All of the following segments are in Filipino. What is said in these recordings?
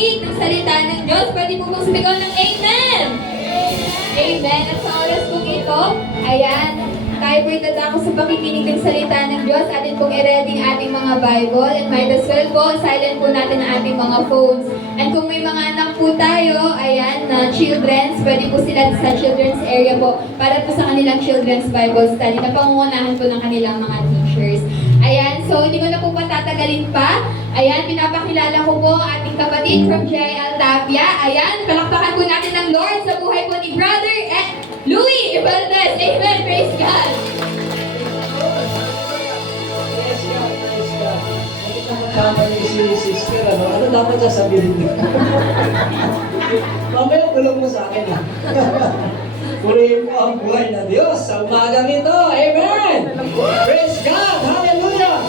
makinig ng salita ng Diyos. Pwede po mong sumigaw ng Amen! Amen! At sa oras po ito, ayan, tayo po'y dadako sa pakikinig ng salita ng Diyos. Atin pong i-ready ating mga Bible. And might as well po, silent po natin ang ating mga phones. And kung may mga anak po tayo, ayan, na children's, pwede po sila sa children's area po para po sa kanilang children's Bible study na pangungunahan po ng kanilang mga teachers. Ayan, so hindi ko na po patatagalin pa. Ayan, pinapakilala ko po ating kapatid from JL Tapia. Ayan, palakpakan po natin ng Lord sa buhay po ni Brother Louie Valdez. Amen, praise God. Praise God, praise God. Nakita mo si sister, ano dapat sasabihin niya? Mamaya tulong mo sa akin, ha? Purihin po ang buhay ng Diyos sa umagang ito. Amen! Praise God! Hallelujah!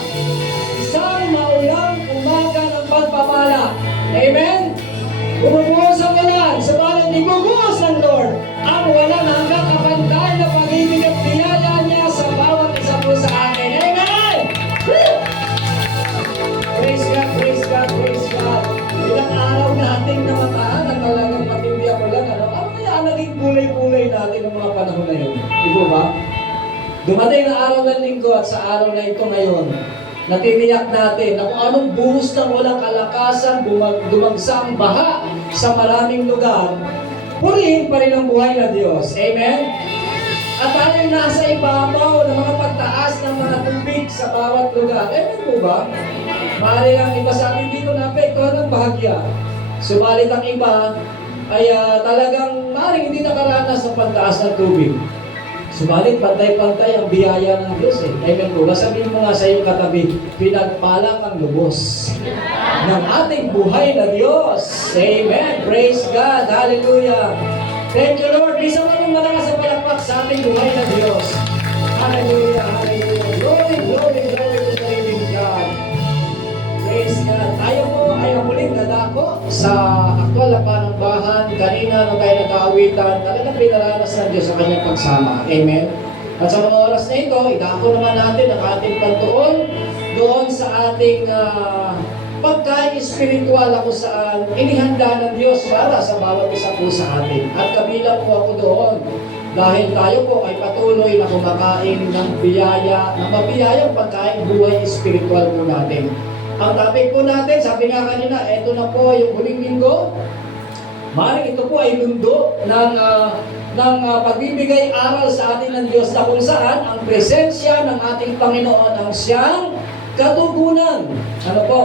Isang maulang umaga ng pagpapala. Amen? Bumubuhos ang ulan, subalit ibubuhos ng Lord ang walang hanggang kapantay na pag-ibig at biyaya niya sa bawat isa po sa atin. Amen! Woo! Praise God, praise God, praise God. Ilang araw nating namataan at talagang matindi ako lang. Ano kaya naging kulay-kulay natin ng mga panahon na yun? Di ba ba? Dumating na araw ng linggo at sa araw na ito ngayon, natitiyak natin na kung anong buhos ng walang kalakasan, dumagsang baha sa maraming lugar, purihin pa rin ang buhay ng Diyos. Amen? At tayo nasa ibabaw ng mga pagtaas ng mga tubig sa bawat lugar. Amen po ba? Maaari ang iba sa atin dito na apektuhan ng bahagya. Subalit ang iba ay talagang maaaring hindi nakaranas ng pagtaas ng tubig. Subalit pantay-pantay ang biyaya ng Diyos. Amen po. Sabihin mo nga sa iyong katabi, pinagpala kang lubos ng ating buhay na Diyos. Amen. Praise God. Hallelujah. Thank you, Lord. Bisa mo nung malakas sa palakpak sa ating buhay na Diyos. Hallelujah. Hallelujah. Glory, glory, glory to the living God. Praise God. Tayo po ay muling dadako sa aktwal na panambahan. Kanina nung tayo nag-aawitan, talagang pinaranas ng Diyos sa kanyang pagsama. Amen. At sa mga oras na ito, idako naman natin ang ating pantuon doon sa ating pagkain espiritual na kung saan inihanda ng Diyos para sa bawat isa po sa atin. At kabilang po ako doon dahil tayo po ay patuloy na kumakain ng biyaya, ng mabiyayang pagkain buhay espiritual po natin. Ang topic po natin, sabi nga kanina, eto na po yung huling linggo. Maaaring ito po ay mundo ng pagbibigay aral sa atin ng Diyos na kung saan ang presensya ng ating Panginoon ang siyang katugunan. Ano po?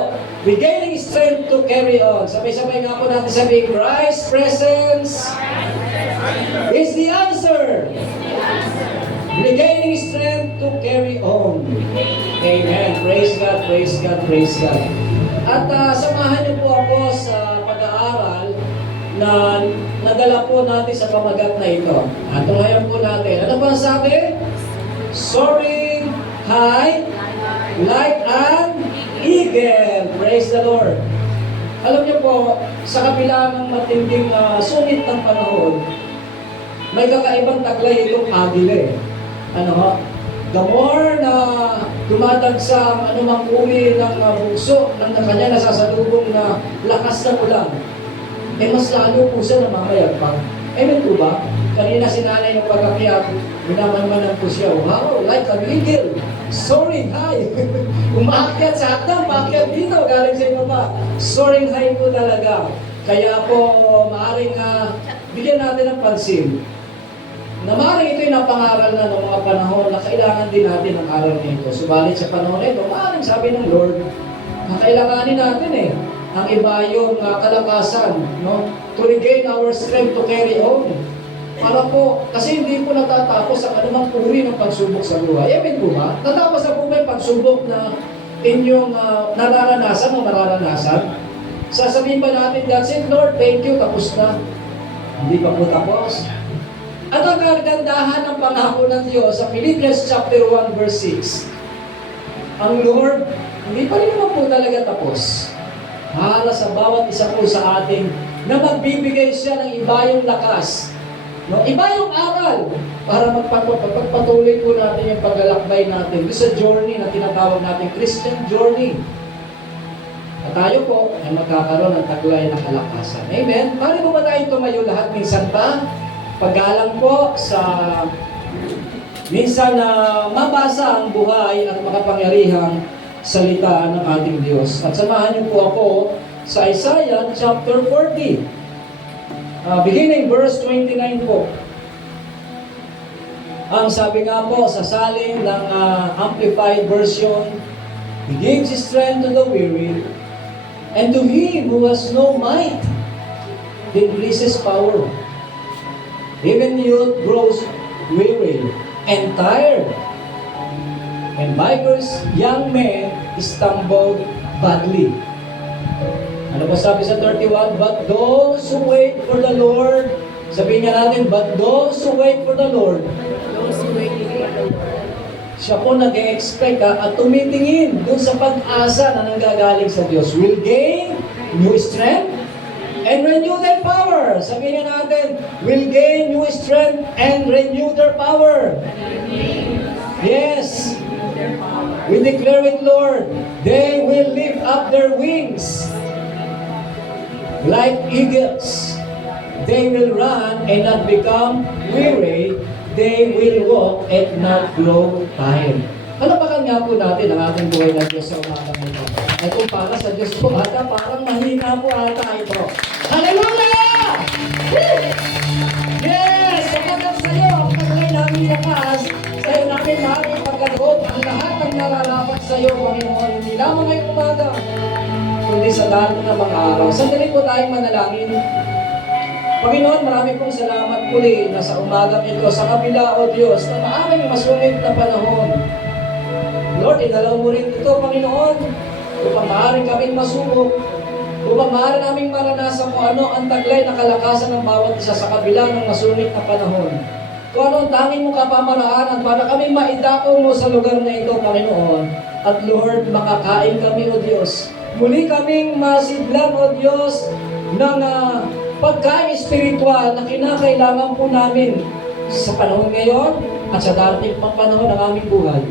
Regaining strength to carry on. Sabay-sabay nga po natin sabihin, Christ's presence is the answer. Regaining strength to carry on. Amen. Praise God, praise God, praise God. At samahan niyo po ako sa pag-aaral na nadala po natin sa pamagat na ito. At ngayon po natin. Ano ba sabi? Soaring high like an eagle. Praise the Lord. Alam niyo po, sa kabila ng matinding sunit ng panahon, may kakaibang taglay itong agile. Ano ho? The more na dumadagsang anumang uri ng bukso ng kanya nasasalubong na lakas ng ulan, mas lalo po siya namamayagpag. Amen po ba? Kanina sinanay ng pagkakiyak, minamanmanan po siya, wow, like an eagle, soaring high. Umaakyat sa hakdang, paakyat dito, galing sa ibaba. Soaring high po talaga. Kaya po, maaaring bigyan natin ng pansin. Na maaaring ito'y napangaral na ng mga panahon na kailangan din natin ang aral nito. Subalit sa panahon nito, maaaring sabi ng Lord, na kailanganin natin ang iba yung kalakasan, no? To regain our strength to carry on. Para po, kasi hindi po natatapos ang anumang uri ng pagsubok sa buhay. Amen po ba? Natapos na po ba yung pagsubok na inyong nararanasan o mararanasan? Sasabihin ba natin, that's it Lord, thank you, tapos na. Hindi pa po tapos. At ang kagandahan ng pangako ng Diyos sa Philippians chapter 1 verse 6, ang Lord, hindi pa rin naman po talaga tapos. Hala sa bawat isa po sa atin na magbibigay siya ng ibayong lakas, no? Ibayong aral para magpatuloy po natin yung paglalakbay natin sa journey na tinatawag natin Christian journey. At tayo po ay magkakaroon ng taglay na kalakasan. Amen? Pari po ba tayo tumayo lahat minsan pa? Paggalang po sa minsan na mabasa ang buhay at makapangyarihang salita ng ating Diyos. At samahan niyo po ako sa Isaiah chapter 40. Beginning verse 29 po. Ang sabi nga po sa salin ng Amplified Version, He gives strength to the weary, and to him who has no might, He increases power. Even youth grows weary and tired, and vigorous young men stumble badly. Ano ba sabi sa 31? But those who wait for the Lord, sabihin nga natin, but those who wait for the Lord, siya po nag-expect at tumitingin dun sa pag-asa na nanggagaling sa Diyos, will gain new strength and renew their power. Sabihin nga natin, will gain new strength and renew their power. Yes. We declare it, Lord, they will lift up their wings like eagles. They will run and not become weary. They will walk and not grow tired. Palapakan nga po natin ang ating buhay ng Diyos sa umagang ito. Ay kung para sa Diyos po ata, parang mahina po ata ito. Hallelujah! Yes! Sapagkat sa iyo, ang taglay namin lakas, sa iyo namin maaaring pagkaloob ang lahat ng nararapat sa iyo, Panginoon. Hindi lamang ngayong umaga, kundi sa darating na mga araw. Sandali po tayong manalangin. Panginoon, marami pong salamat muli na sa umagang ito, sa kabila, O Diyos, na maaaring masungit na panahon. Lord, inalaw mo rin ito, Panginoon, upang maaaring kaming masubok, upang maaaring naming maranasan kung ano ang taglay na kalakasan ng bawat isa sa kabila ng masungit na panahon. Kung ano ang tanging mong kapamaraanan para kami maidako mo sa lugar na ito, Panginoon. At Lord, makakain kami, O Diyos. Muli kaming masidlan, O Diyos, ng pagkain espiritual na kinakailangan po namin sa panahon ngayon at sa darating pang panahon ng aming buhay.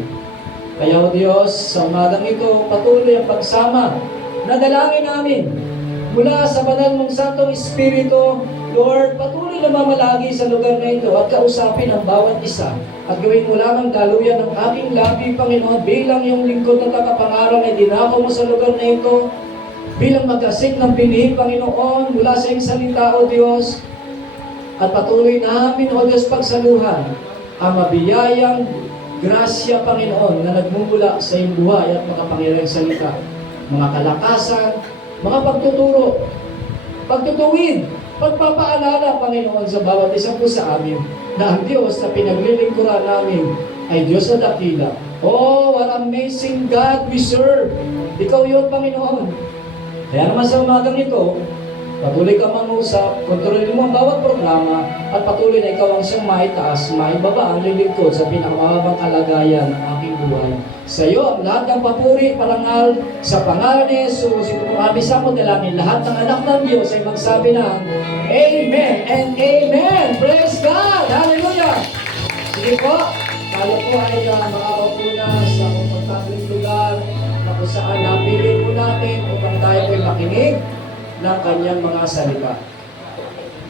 Kaya O Diyos, sa umagang ito, patuloy ang pagsama na dalangin namin mula sa banal mong Santong Espiritu. Lord, patuloy na mamalagi sa lugar na ito at kausapin ang bawat isa at gawin mo lamang daluyan ng aking labi, Panginoon, bilang yung lingkod na tagapangaral na dinako mo sa lugar na ito, bilang mag-asik ng pinhi, Panginoon, mula sa iyong salita, O Diyos, at patuloy namin, O Diyos, pagsaluhan ang mabiyayang grasya, Panginoon, na nagmumula sa iyong buhay at makapangyarihang salita. Mga kalakasan, mga pagtuturo, pagtutuwid, pagpapaalala, Panginoon, sa bawat isa po sa amin, na ang Diyos na pinaglilingkuran namin ay Diyos na dakila. Oh, what amazing God we serve! Ikaw yun, Panginoon. Kaya naman sa umagang ito, patuloy ka mangusap, kontrolin mo ang bawat programa, at patuloy na ikaw ang siyang maitaas, maibaba ang lilingkod sa pinakamahabang kalagayan ng aking buhay. Sa iyo ang lahat ng papuri, parangal, sa pangalan ni Jesus, ito po kami sa dalangin, lahat ng anak ng Diyos ay magsabi ng Amen and Amen! Praise God! Hallelujah! Sige po, tayo po ay makakaupo na sa komportabling lugar na kung saan napili po natin upang tayo po'y makinig ng kanyang mga salita.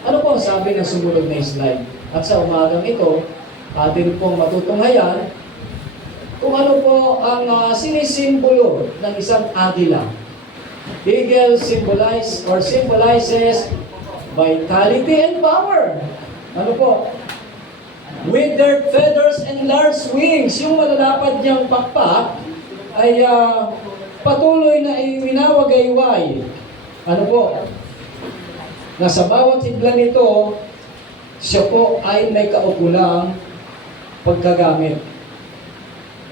Ano po ang sabi ng sumunod na slide? At sa umagang ito, atin pong matutunghayan kung ano po ang sinisimbolo ng isang agila. Eagle symbolizes vitality and power. Ano po? With their feathers and large wings, yung malalapad niyang pakpak ay patuloy na iwinawagayway. Ano po? Na sa bawat higla nito, siya po ay may kaukulang pagkagamit.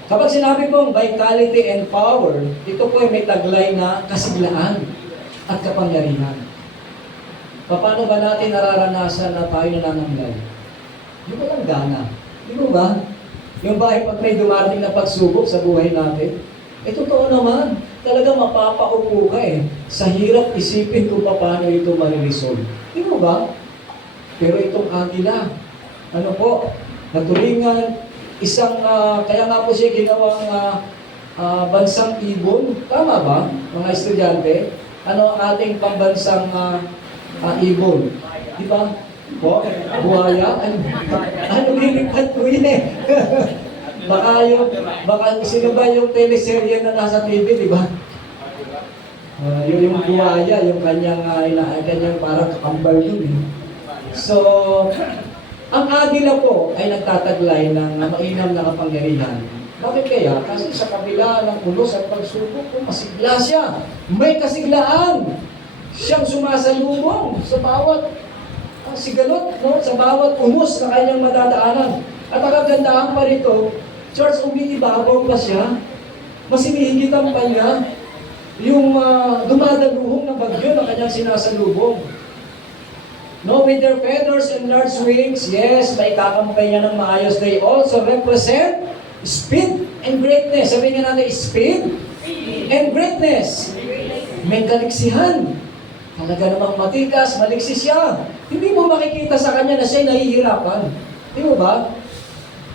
Kapag sinabi pong vitality and power, ito po ay may taglay na kasiglaan at kapangyarihan. Paano ba natin nararanasan na tayo nananamlay? Di ba lang gana? Di ba ba? Yung bahay pag may dumating na pagsubok sa buhay natin, totoo naman, talaga mapapaupo ka sa hirap isipin kung paano ito mariresolve. Di ba ba? Pero itong agila, ano po, naturingan, isang, kaya nga po siya ginawang bansang ibon. Tama ba, mga estudyante? ano ating pambansang ibon. Di ba? Po, buhaya. Ano nilipad ko yun eh. baka sino ba yung teleserye na nasa TV, di ba? Yung buhaya, yung kanyang parang kakambal yun eh. So, ang agila po ay nagtataglay ng mainam na kapangyarihan. Bakit kaya? Kasi sa kabila ng unos at pagsubok, masigla siya. May kasiglaan. Siyang sumasalubong sa bawat sigalot, no? Sa bawat unos na kanyang madadaanan. At ang kagandahan pa rito, Church, umiibabaw pa siya. Mas hinihigitan pa niya yung dumadaluhong na bagyo na kanyang sinasalubong. No, with their feathers and large wings, yes, may kakampay niya ng maayos. They also represent speed and greatness. Sabihin niya natin, speed and greatness. May kaliksihan. Talaga namang matikas, maliksi siya. Hindi mo makikita sa kanya na siya'y nahihirapan. Di mo ba?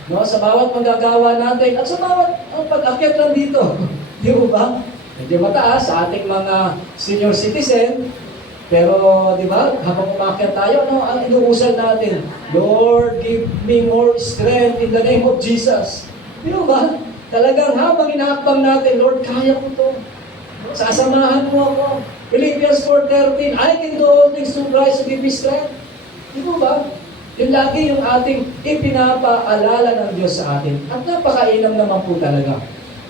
No, sa bawat manggagawa natin, at sa bawat pag-akyat lang dito. Di mo ba? Medyo mataas sa ating mga senior citizen, pero, di ba, habang umakyat tayo, ano ang inuusal natin? Lord, give me more strength in the name of Jesus. Di ba? Talagang habang inahakbang natin, Lord, kaya ko to. Sasamahan mo ako. Philippians 4:13, I can do all things through Christ who gives me strength. Di ba? Yun lagi yung ating ipinapaalala ng Diyos sa atin. At napakainam naman po talaga.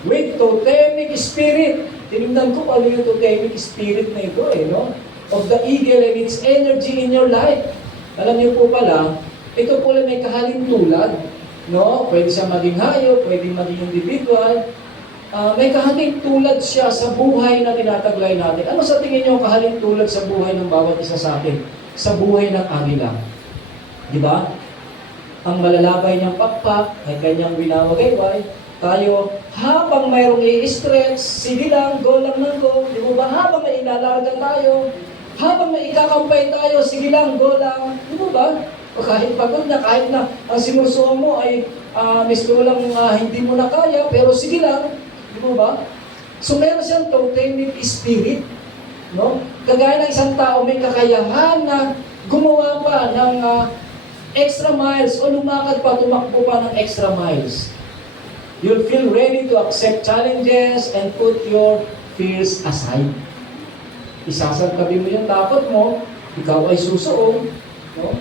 With totemic spirit. Tinignan ko ano yung totemic spirit na ito no? Of the eagle and its energy in your life. Alam niyo po pala, ito po lang may kahalintulad, no? Pwede siya maging hayop, pwede maging individual. May kahalintulad siya sa buhay na tinataglay natin. Ano sa tingin niyo kahalintulad sa buhay ng bawat isa sa atin? Sa buhay ng agila. Di ba? Ang malalabay niyang pakpak ay kanyang binawagayway. Tayo, habang mayroong i-stretch, sige lang, go lang ng go. Di ba? Habang may ilalargan tayo, habang may ikakampay tayo, sige lang, go lang. Di ba? O kahit pagod na, kahit na ang sinusuo mo ay misto lang hindi mo na kaya, pero sige lang. Di ba? So meron siyang totemic spirit. No? Kagaya ng isang tao, may kakayahan na gumawa pa ng extra miles o lumakad pa, tumakbo pa ng extra miles. You'll feel ready to accept challenges and put your fears aside. Isasantabi mo yung takot mo, ikaw ay susuong. No?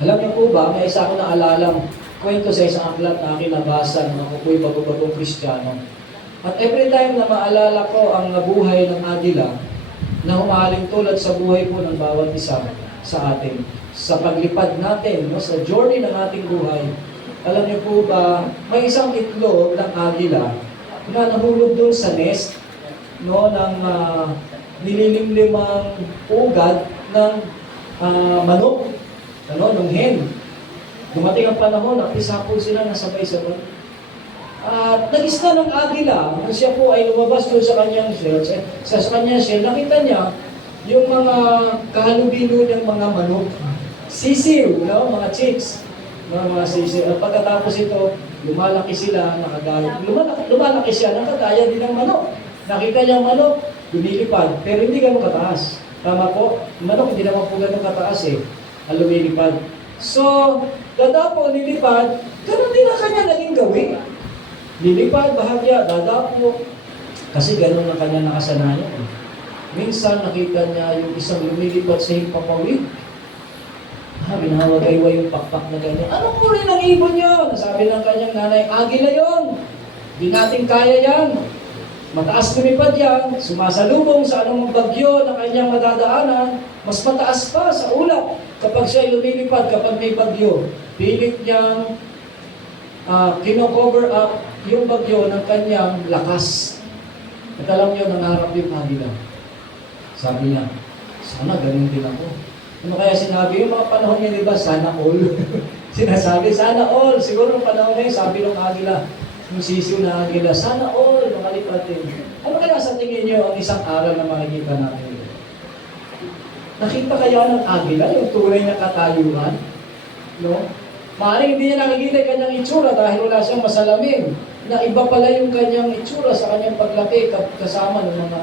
Alam niyo po ba, may isa ako naalalang kwento sa isang aklat na aking nabasa ng ako'y bago-bagong Kristiyano. At every time na maalala ko ang buhay ng agila, na humahaling tulad sa buhay po ng bawat isa sa atin, sa paglipad natin, no, sa journey ng ating buhay, alam niyo po ba, may isang itlog ng agila na nahulog doon sa nest, no, ng nililimlimang ugad ng manok, ano, ng hen. Dumating ang panahon, napisapol sila na sabay-sabay. At nag-isla ng agila, nung siya po ay lumabas doon sa kanyang shell, sa kanyang shell, nakita niya yung mga kahalubilo ng mga manok. Sisiw, no? Mga chicks. Mga sisiw. At pagkatapos ito, lumalaki sila, nakagaya. Lumalaki siya, nakagaya din ng manok. Nakita niya ang manok, lumilipad, pero hindi ganun kataas. Tama po? Manok, hindi naman po ganun kataas lumilipad. So, dadapo, lilipad, ganun din ang kanya naging gawin. Lilipad, bahagya, dadapo. Kasi ganun ang kanya nakasanayan. Minsan nakita niya yung isang lumilipad sa himpapawid. Binawagaywa yung pakpak na ganyan. Anong uri ng ibon yun? Nasabi ng kanyang nanay, agila yon. Di natin kaya yan. Mataas lumipad yan. Sumasalubong sa anong bagyo na kanyang madadaanan. Mas mataas pa sa ulap kapag siya lumilipad, kapag may bagyo. Pilit niyang kino-cover up yung bagyo ng kanyang lakas. At alam niyo, nangarap yung agila. Sabi niya, sana ganun din ako. Ano kaya sinabi? Yung mga panahon niya, di ba, sana all. Sinasabi, sana all. Siguro yung panahon niya, sabi ng agila, yung sisiw na agila, sana all, makalipatin. Ano kaya sa tingin niyo ang isang aral na makikita natin? Nakita kaya ng agila yung tunay na katayuan? No? Maaaring hindi niya nakikita yung kanyang itsura dahil wala siyang masalamin. Na iba pala yung kanyang itsura sa kanyang paglaki kasama ng mga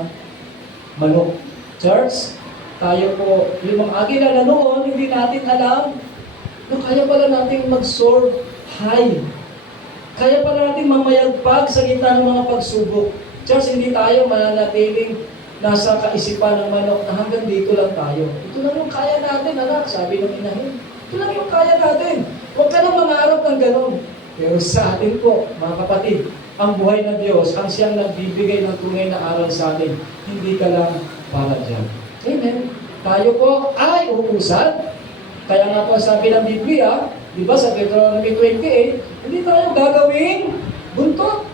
manok. Church, tayo po, yung mga agila na noon, hindi natin alam na kaya pala natin mag-soar high. Kaya pala natin mamayagpag sa gitna ng mga pagsubok. Church, hindi tayo mananatiling nasa kaisipan ng manok na hanggang dito lang tayo. Ito lang yung kaya natin, anak, sabi ng inahin. Ito lang yung kaya natin. Huwag ka nang mangarap ng gano'n. Pero sa atin po, mga kapatid, ang buhay ng Diyos, ang siyang nagbibigay ng tunay na aral sa atin, hindi ka lang para dyan. Amen. Tayo po ay uusan. Kaya nga po sabi ng Biblia, di ba sa Deuteronomy 28, hindi tayo gagawing buntot.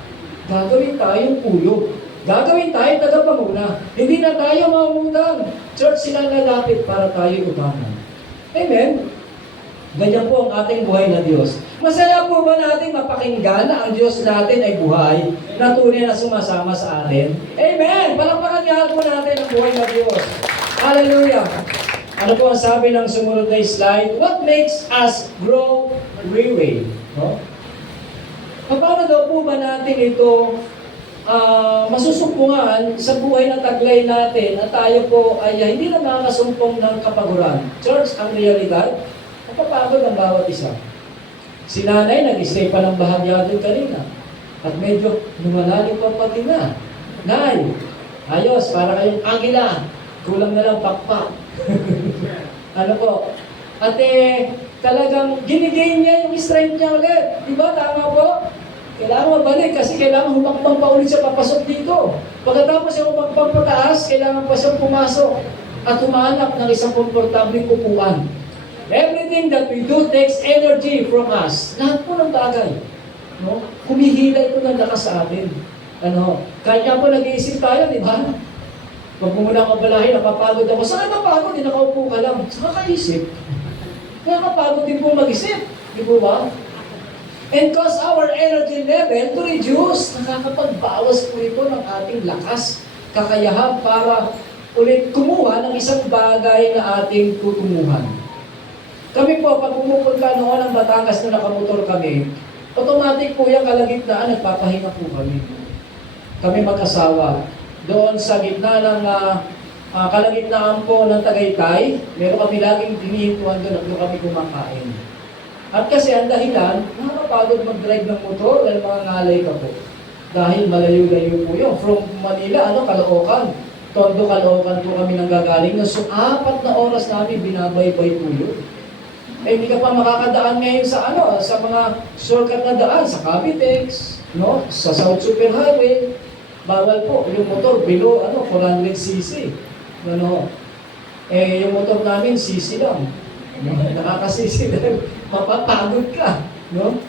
Gagawin tayong pulo. Gagawin tayo tagapanguna. Hindi na tayo mamutang. Church, sila lalapit para tayo utanan. Amen. Ganyan po ang ating buhay na Diyos. Masaya po ba natin mapakinggan na ang Diyos natin ay buhay na tunay na sumasama sa atin? Amen! Palakpakan niya po natin ang buhay na Diyos. Hallelujah! Ano po ang sabi ng sumunod na slide? What makes us grow weary? No? Paano daw po ba natin ito masusumpungan sa buhay na taglay natin na tayo po ay hindi na makakasumpong ng kapaguran? Church, ang realidad, napapagod ang bawat isa. Si nanay nag-stay pa ng bahagya doon kanina. At medyo lumalalim pa pati na. Nay, ayos, para kayong agila. Kulang na lang pakpak. Ano po? At talagang ginigain niya yung strength niya ulit. Diba? Tama po? Kailangan mabalik kasi kailangan humakbang pa ulit siya papasok dito. Pagkatapos siya humakbang pataas, kailangan pa siyang pumasok at humanap ng isang komportabling upuan. Everything that we do takes energy from us. Lahat po ng bagay. No? Kumihila ito ng lakas sa atin. Ano? Kaya po nag-iisip tayo, di ba? Pag muna ako balahin, napapagod ako. Saan ka napagod? Di nakaupo ka lang. Saan ka kaisip? Nakapagod din po mag-isip. Di po ba? And cause our energy level to reduce, nakakapagbawas po ito ng ating lakas, kakayahan para ulit kumuha ng isang bagay na ating tutunguhan. Kami po, pag pumupunta noon ng Batangas na nakamotor kami, automatic po yung kalagitnaan, nagpapahinga po kami. Kami mag-asawa. Doon sa gitna ng kalagitnaan po ng Tagaytay, meron kami laging hinihintuan doon at doon kami kumakain. At kasi ang dahilan, nakakapagod mag-drive ng motor dahil mga ngalay ka po. Dahil malayo-layo po yun. From Manila, Caloocan. Tondo, Caloocan po kami nanggagaling. So, 4 na oras namin binabaybay po yun. Hindi ka pa makakadaan ngayon sa sa mga shortcut na daan, sa Cavitex, no? Sa South Super Highway. Bawal po yung motor below 400cc. Ano? Yung motor namin cc lang. No? Nakakasisi dahil mapapagod ka, no?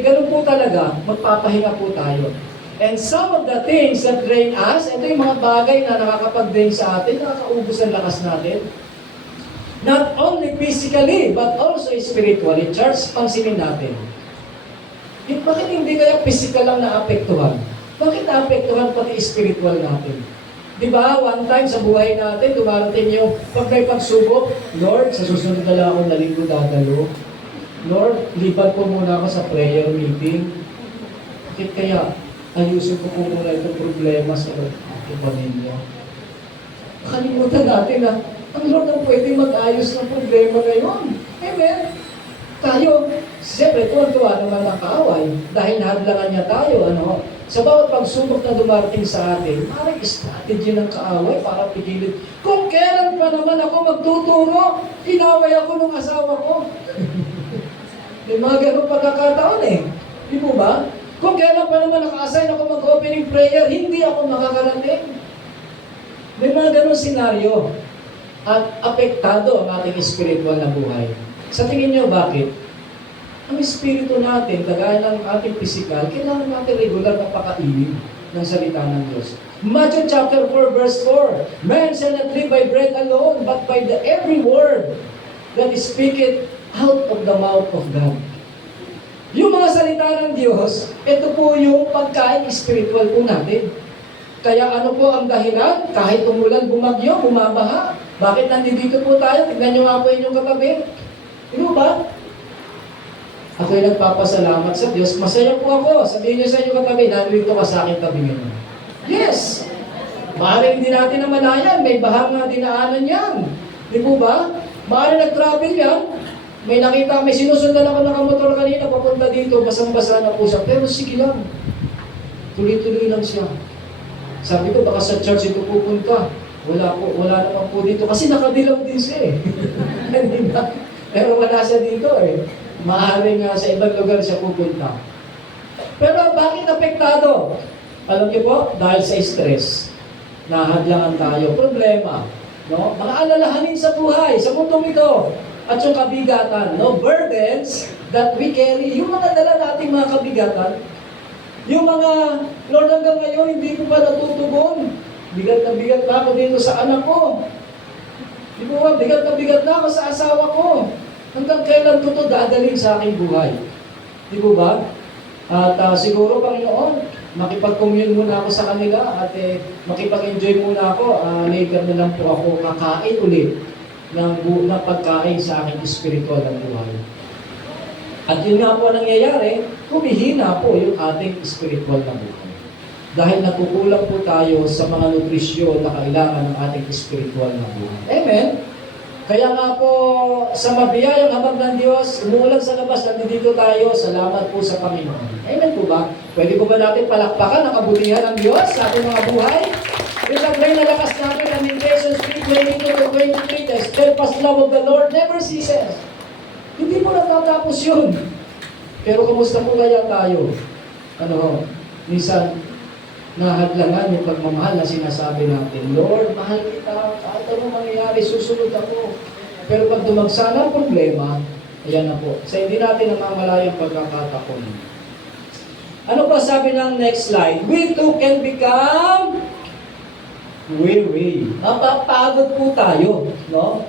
Ganun po talaga, magpapahinga po tayo. And some of the things that drain us, ito yung mga bagay na nakakapag-drain sa atin, nakakaubos ang lakas natin. Not only physically, but also spiritually. Church, pansinin natin. Bakit hindi kaya physical lang naapektuhan? Bakit naapektuhan pati spiritual natin? Di ba, one time sa buhay natin, dumarating yung pag may pagsubok, Lord, sa susunod na lang ako na linggo dadalo. Lord, liban po muna ako sa prayer meeting. Bakit kaya ayusin ko po muna itong problema sa aking pamilya? Nakalimutan natin na ang Lord ang pwede mag-ayos ng problema ngayon. Amen. Tayo, siyempre, tuwa-tuwa naman ang kaaway dahil nahadlangan niya tayo. Sa bawat pagsubok na dumarating sa atin, maraming strategy ng kaaway para pigilin. Kung kailan pa naman ako magtuturo, inaway ako ng asawa ko. May mga ganong pagkakataon Di po ba? Kung kailan pa naman naka-assign ako mag-opening prayer, hindi ako makakarating. May mga ganong senaryo. At apektado ang ating spiritual na buhay. Sa tingin niyo, bakit? Ang espiritu natin, kagaya ng ating physical, kailangan natin regular na pakainin ng salita ng Diyos. Matthew chapter 4, verse 4, Man shall not live by bread alone, but by the every word that is speaketh out of the mouth of God. Yung mga salita ng Diyos, ito po yung pagkain spiritual po natin. Kaya ano po ang dahilan? Kahit umulan, bumagyo, bumabaha. Bakit nandito po tayo? Tignan nyo nga po inyong katabi. Di ba? Ako'y nagpapasalamat sa Diyos. Masaya po ako. Sabihin nyo sa inyong katabi, nandito ka sa akin tabi ngayon. Yes! Maaaring hindi natin namalayan, may bahang na dinaanan yan. Di po ba? Maaaring nag-travel yan, may nakita, may sinusundan ako nakamotor kanina, papunta dito, basang-basa na po siya. Pero sige lang, tuloy-tuloy lang siya. Sabi ko, baka sa church ito pupunta. Wala naman po dito. Kasi nakadilaw din siya eh. Di ba? Pero wala siya dito eh. Maaaring sa ibang lugar siya pupunta. Pero bakit apektado? Alam niyo po, dahil sa stress. Nahadlangan tayo. Problema. No? Mga alalahanin sa buhay, sa mundong ito. At yung kabigatan. No? Burdens that we carry. Yung mga dala nating mga kabigatan. Yung mga, Lord, hanggang ngayon, hindi ko pa natutugon. Bigat na bigat na ako dito sa anak ko. Di po ba? Bigat na ako sa asawa ko. Hanggang kailan ko ito dadalhin sa aking buhay? Di po ba? At siguro, Panginoon, makipag-commune muna ako sa kanila at makipag-enjoy muna ako. Later na lang po ako kakain ulit ng pagkain sa aking spiritual na buhay. At yun nga po nangyayari, humihina po yung ating spiritual na buhay. Dahil natukulang po tayo sa mga nutrisyon na kailangan ng ating spiritual na buhay. Amen? Kaya nga po, sa mabiyayang habag ng Diyos, umuulan sa labas, nandito tayo, salamat po sa Panginoon. Amen po ba? Pwede po ba natin palakpakan ang kabutihan ng Diyos sa ating mga buhay? With the great na lakas natin, Lamentations 3:22-23, the steadfast love of the Lord never ceases. Hindi mo natatapos yun. Pero kumusta po kaya tayo? Minsan, nahadlangan yung pagmamahal na sinasabi natin, Lord, mahal kita, kahit ano mangyayari, susunod ako. Pero pag dumagsana ang problema, ayan na po, sa hindi natin namamalayang pagkakatakon. Ano pa sabi ng next slide? We too can become weary. Mapapagod po tayo, no?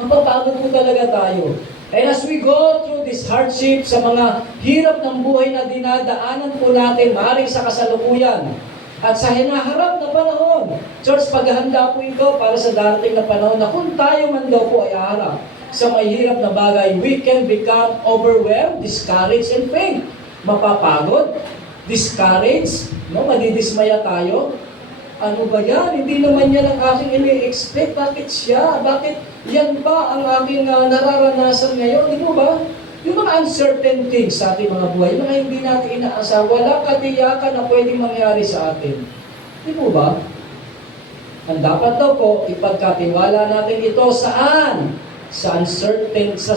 Mapapagod po talaga tayo. And as we go through this hardship, sa mga hirap ng buhay na dinadaanan po natin, maaaring sa kasalukuyan, at sa hinaharap na panahon, church, paghahanda po ito para sa darating na panahon na kung tayo man daw po ay haharap sa mahirap na bagay, we can become overwhelmed, discouraged, and faint. Mapapagod, discouraged, no? Madidismaya tayo. Ano ba yan? Hindi naman yan ang aking ini-expect. Bakit siya? Bakit yan ba ang aking nararanasan ngayon? Di mo ba? Yung mga uncertain things sa ating mga buhay, yung mga hindi natin inaasa, walang katiyakan na pwedeng mangyari sa atin. Di mo ba? Ang dapat daw po, ipagkatiwala natin ito saan? Sa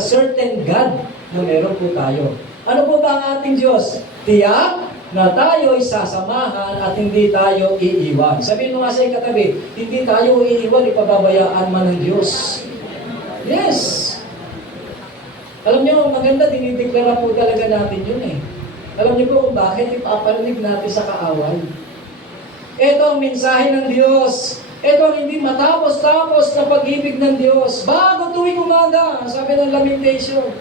certain God na meron po tayo. Ano po ba ang ating Diyos? Tiyak na tayo'y sasamahan at hindi tayo iiwan. Sabihin mo nga sa katabi, hindi tayo iiwan, ipababayaan man ng Diyos. Yes! Alam niyo, maganda, dinideklara po talaga natin yun eh. Alam niyo po kung bakit ipaparinig natin sa kaaway. Ito ang mensahe ng Diyos. Ito ang hindi matapos-tapos na pag-ibig ng Diyos. Bago tuwing umaga, sabi ng Lamentation.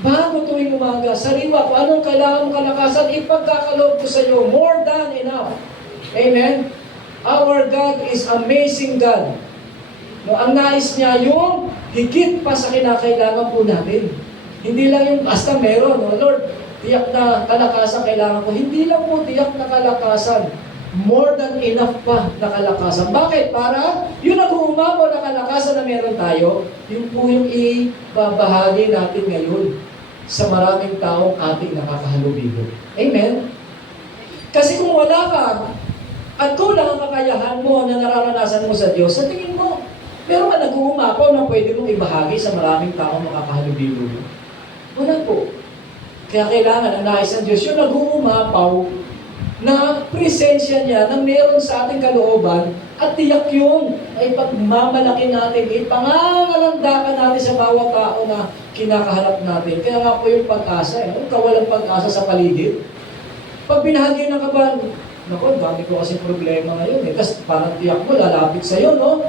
Bago tuwing umaga, sariwa, kung anong kailangan mong kalakasan, ipagkakaloob ko sa iyo, more than enough. Amen? Our God is amazing God. No, ang nais niya yung higit pa sa kinakailangan po natin. Hindi lang yung basta meron, no? Lord, tiyak na kalakasan kailangan ko. Hindi lang po tiyak na kalakasan. More than enough pa na kalakasan. Bakit? Para yung nag-uumapo na kalakasan na meron tayo, yung po yung ibabahagi natin ngayon sa maraming taong ating nakakahalubilo. Amen? Kasi kung wala ka, at kulang ang kakayahan mo na nararanasan mo sa Diyos, sa tingin mo, meron ka nag-uumapaw na pwede mong ibahagi sa maraming taong makakahalubilo. Wala po. Kaya kailangan ang nais ng Diyos, yung nag-uumapaw na presensya niya na meron sa ating kalooban at tiyak yung ay pagmamalaki natin, ipangangalandakan natin sa bawat tao na kinakaharap natin. Kaya nga po yung pag-asa, yung kawalang pag-asa sa paligid. Pag binahagi ng kaban, naku, dami ko kasi problema ngayon eh. Kasi parang tiyak mo, lalapit sa'yo, no?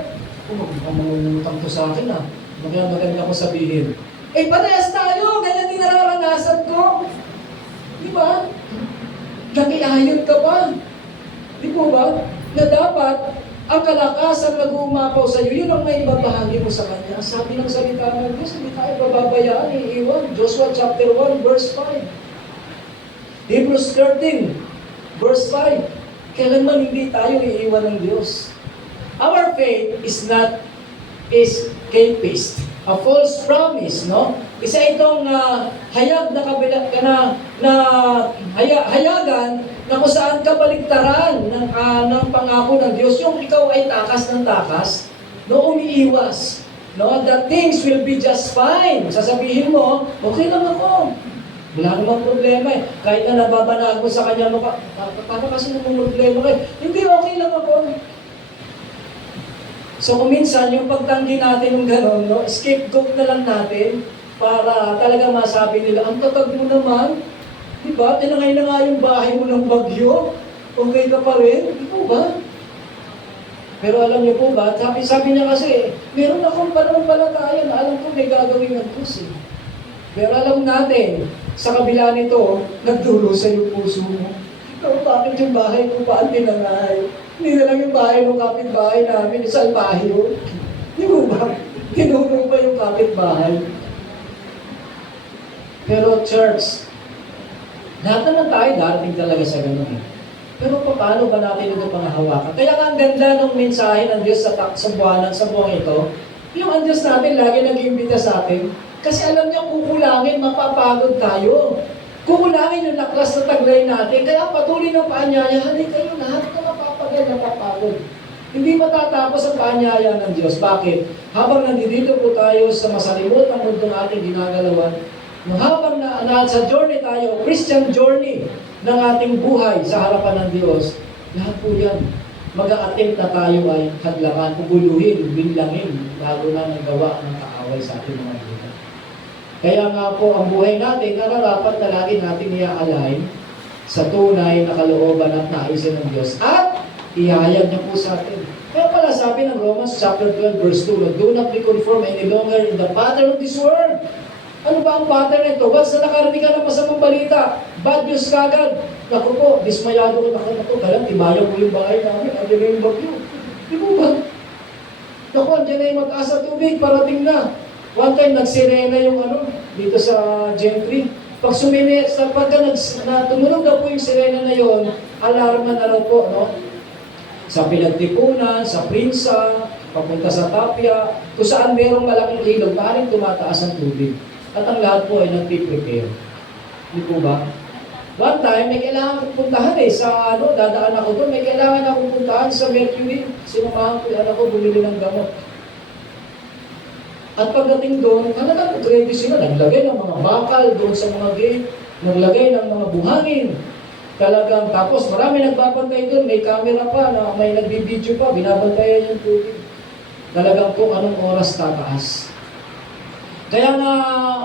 Mamangungutang to sa akin ah. Maganda ko sabihin. Eh, parehas tayo! Ganyan din nararanasan ko! Di ba? Nakiayon ka pa. Di po ba? Na dapat, ang kalakasan na gumapaw sa iyo, yun ang may ibabahagi mo sa Kanya. Sabi ng salita ng Diyos, hindi tayo bababayaan, iiwan. Joshua chapter 1, verse 5. Hebrews 13, verse 5. Kailanman hindi tayo iiwan ng Diyos. Our faith is cake-based. A false promise, no? Isa itong hayag na hayagan na kung saan kabaligtaran ng pangako ng Diyos. Yung ikaw ay takas ng takas, no, umiiwas. No, that things will be just fine. Sasabihin mo, okay lang ako. Wala namang problema eh. Kahit na nababanag mo sa kanya, paano kasi namang problema kayo? Hindi, okay lang ako. So kung minsan, yung pagtanggi natin ng gano'n, no, scapegoat na lang natin para talaga masabi nila, ang tatag mo naman, di ba? Tinangay na nga yung bahay mo ng bagyo, okay ka pa rin, di po ba? Pero alam niyo po ba, sabi niya kasi, meron akong pananampalataya na alam ko may gagawin ng Diyos eh. Pero alam natin, sa kabila nito, nagdulo sa yung puso mo. Ikaw, bakit yung bahay ko pa ang tinangay? Hindi na lang yung bahay ng kapitbahay namin, salbahe yun. Di mo ba? Tinulong pa yung kapitbahay. Pero church, lahat naman tayo darating talaga sa ganun eh. Pero paano ba natin ito panghahawakan? Kaya nga ang ganda ng mensahe ng Diyos sa buwan ito, yung ang Diyos natin lagi nag-iimbita sa atin, kasi alam niya kukulangin, mapapagod tayo. Kukulangin yung laklas na taglay natin, kaya patuloy ng paanyayahan, kayo lahat na napapagod. Hindi matatapos ang paanyaya ng Diyos. Bakit? Habang nandito po tayo sa masalimuot ng mundong ating ginagalawan, habang sa journey tayo, Christian journey ng ating buhay sa harapan ng Diyos, lahat po yan, mag-a-attempt na tayo ay hadlangan, puguluhin, binlangin, bago na nagawa ng kaaway sa ating mga buhay. Kaya nga po, ang buhay natin, nararapat na lagi natin i-align sa tunay na kalooban at naisin ng Diyos. At ihayag niya po sa atin. Kaya pala sabi ng Romans chapter 12 verse 2, do not be conformed any longer in the pattern of this world. Ano ba ang pattern nito? Once na nakarinig ka ng masamang balita, bad news kagad. Naku po, dismayado ko, naku, kaya tibayan ko yung bahay namin, andyan na yung bagyo. Di mo ba? Naku, andyan na yung mag-asa tubig, parating na. One time, nagsirena yung dito sa Gentry. Pag tumunog na po yung sirena na yon, alarma na raw po, no? Sa Pinagtipunan, sa Prinsa, papunta sa Tapia, kung saan merong malaking ilog, maaaring tumataas ang tubig. At ang lahat po ay nag-prepare. Hindi po ba? One time, may kailangan kong puntahan dadaan ako doon, may kailangan akong puntahan sa Mercury. Sinamahan ko yung anak ko, bumili ng gamot. At pagdating doon, talagang ready sila, naglagay ng mga bakal doon sa mga gate, naglagay ng mga buhangin. Talagang, tapos marami nagbabantay doon, may camera pa, may nagbibideo pa, binabantayan yung tubig. Talagang kung anong oras tataas. Kaya nga,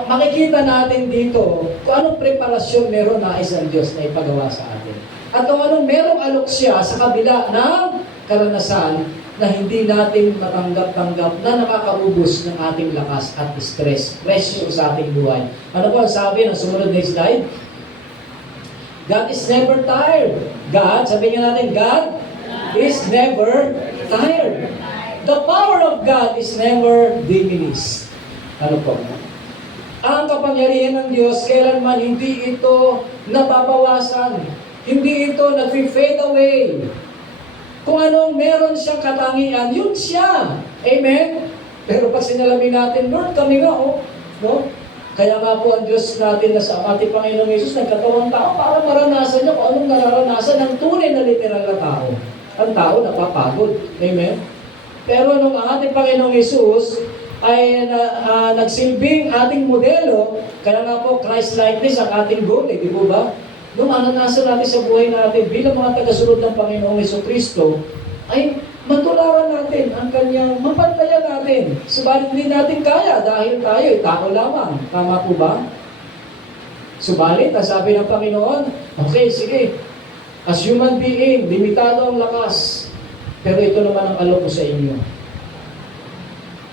makikita natin dito kung anong preparasyon meron nais ang Diyos na ipagawa sa atin. At kung anong merong alok siya sa kabila ng karanasan na hindi natin matanggap-tanggap na nakakaubos ng ating lakas at stress, pressure sa ating buhay. Ano po ang sabi ng sumunod na slide? God is never tired. God, sabihin natin, God is never tired. The power of God is never diminished. Ano po? Ang kapangyarihan ng Diyos, kailanman hindi ito nababawasan. Hindi ito nag-fade away. Kung anong meron siyang katangian, yun siya. Amen? Pero pag sinalamin natin, Lord, kami nga, no? Kaya nga po ang Diyos natin na sa ating Panginoong Yesus, nagkatawang tao para maranasan niya kung anong nararanasan ng tunay na literal na tao. Ang tao napapagod. Amen? Pero nung ang ating Panginoong Yesus ay nagsilbing ating modelo, kaya nga po Christ-likeness ang ating goal, di po ba? Nung ananasan natin sa buhay natin bilang mga tagasunod ng Panginoong Jesucristo, ay matularan natin ang kanyang, mapantayan natin. Subalit hindi natin kaya dahil tayo ay tao lamang. Tama po ba? Subalit, ang sabi ng Panginoon, okay, sige, as human being, limitado ang lakas, pero ito naman ang alok ko sa inyo.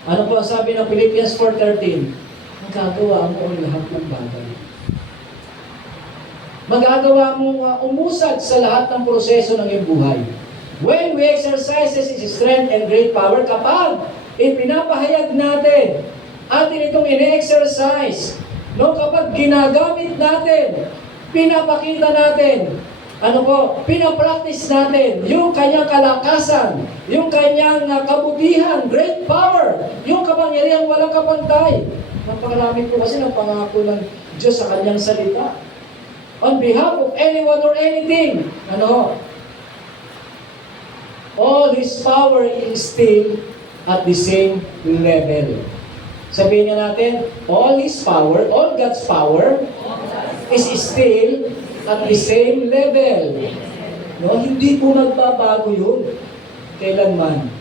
Ano po ang sabi ng Philippians 4:13? Magagawa mo ang lahat ng bagay. Magagawa mo umusad sa lahat ng proseso ng iyong buhay. When we exercise His strength and great power, kapag ipinapahayag natin, atin itong ine-exercise, no, kapag ginagamit natin, pinapakita natin, ano po, pinapractice natin yung kanyang kalakasan, yung kanyang kabutihan, great power, yung kapangyarihan walang kapantay. Napakarami po kasi ng pangako ng Diyos sa kanyang salita. On behalf of anyone or anything, all His power is still at the same level. Sabihin nga natin, all His power, all God's power is still at the same level. No? Hindi po nagbabago yun. Kailanman.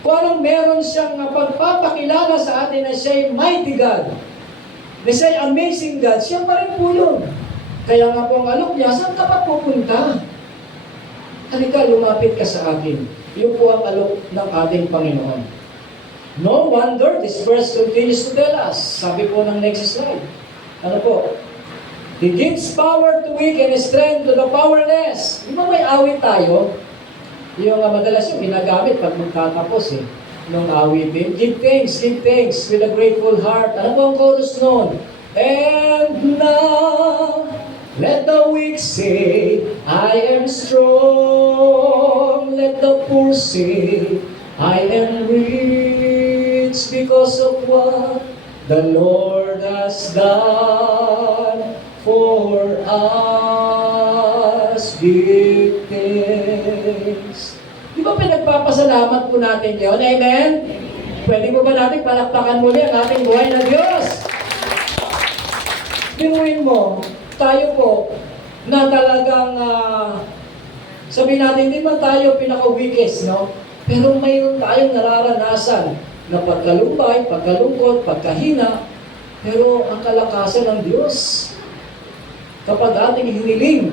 Kung anong meron siyang pagpapakilala sa atin na siya'y mighty God, na siya'y amazing God, siya pa rin po yun. Kaya nga po ang alok niya, saan ka pa pupunta? Halika, lumapit ka sa akin. Yun po ang alok ng ating Panginoon. No wonder this verse continues to tell us. Sabi po ng next slide. Ano po? He gives power to weak and strength to the powerless. Di ba may awit tayo? Yung madalas yung ginagamit pag magtatapos nung awitin. Give thanks with a grateful heart. Ano po ang chorus nun? And now, let the weak say, I am strong. Let the poor say, I am rich because of what the Lord has done for us. Give thanks. Di ba pinagpapasalamat po natin yun? Amen? Pwede mo ba natin palakpakan muli ang ating buhay na Diyos? Pinuin mo, tayo po, na talagang, sabihin natin, di ba tayo pinaka-weakest, no? Pero mayroon tayong nararanasan na pagkalumbay, pagkalungkot, pagkahina, pero ang kalakasan ng Diyos, kapag ating hiniling,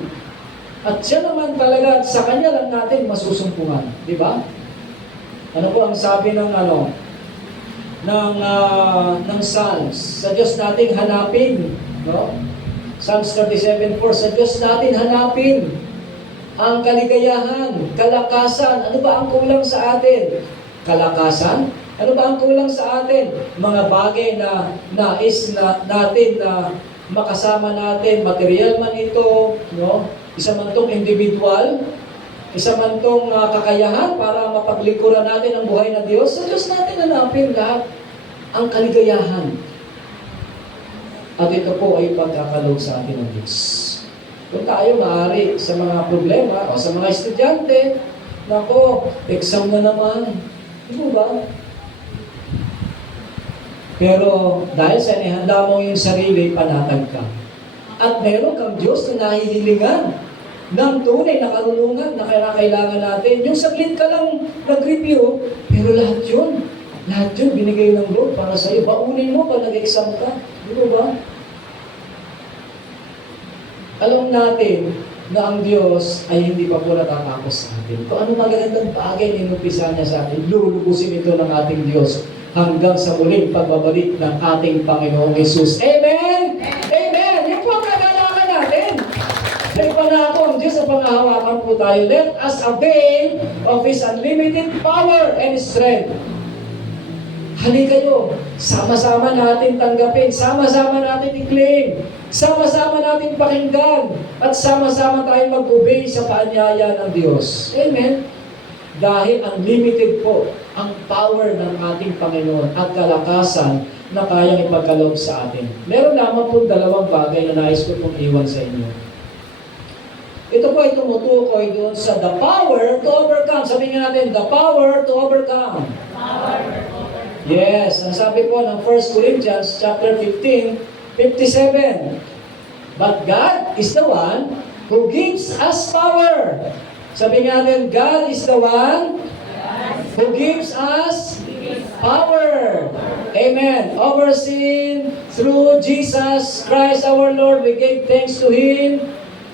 at siya naman talaga, sa Kanya lang natin masusumpungan. Di ba? Ano po ang sabi ng Psalms? Sa Diyos nating hanapin, no? Psalms 37:4, sa Diyos natin hanapin ang kaligayahan, kalakasan. Ano ba ang kulang sa atin? Kalakasan? Ano ba ang kulang sa atin? Mga bagay na nais natin na makasama natin, material man ito, no? Isa man itong individual, isa man itong kakayahan para mapaglingkuran natin ang buhay na Diyos. Sa Diyos natin hanapin lahat ang kaligayahan. At ito po ay pagkakaloob sa atin ng Diyos. Kung tayo maaari sa mga problema o sa mga estudyante, nako, exam na naman. Di ba? Pero dahil sa inihanda mo yung sarili, panatag ka. At meron kang Diyos na nahihilingan ng tunay na karunungan na kailangan natin. Yung saglit ka lang nag-review, pero lahat yun binigay ng Lord para sa iyo. Baunin mo pag nag-exam ka. Di ba? Alam natin na ang Diyos ay hindi pa po natatapos sa atin. Kung ano magagandang bagay na inumpisa niya sa atin, lulubusin ito ng ating Diyos hanggang sa muling pagbabalik ng ating Panginoong Yesus. Amen! Amen! Yan po ang kagalakan natin. May pangako ang Diyos na pangahawakan po tayo. Let us avail of His unlimited power and strength. Halika kayo, sama-sama natin tanggapin, sama-sama natin i-claim, sama-sama natin pakinggan, at sama-sama tayong mag-obey sa paanyaya ng Diyos. Amen? Dahil unlimited po ang power ng ating Panginoon at kalakasan na kayang ipagkaloob sa atin. Meron lamang po dalawang bagay na nais ko pong iwan sa inyo. Ito po ay tumutukoy doon sa the power to overcome. Sabihin nga natin, the power to overcome. Yes, ang sabi po ng 1 Corinthians chapter 15:57. But God is the one who gives us power. Sabi natin, God is the one who gives us power. Amen. Over sin, through Jesus Christ our Lord, we give thanks to Him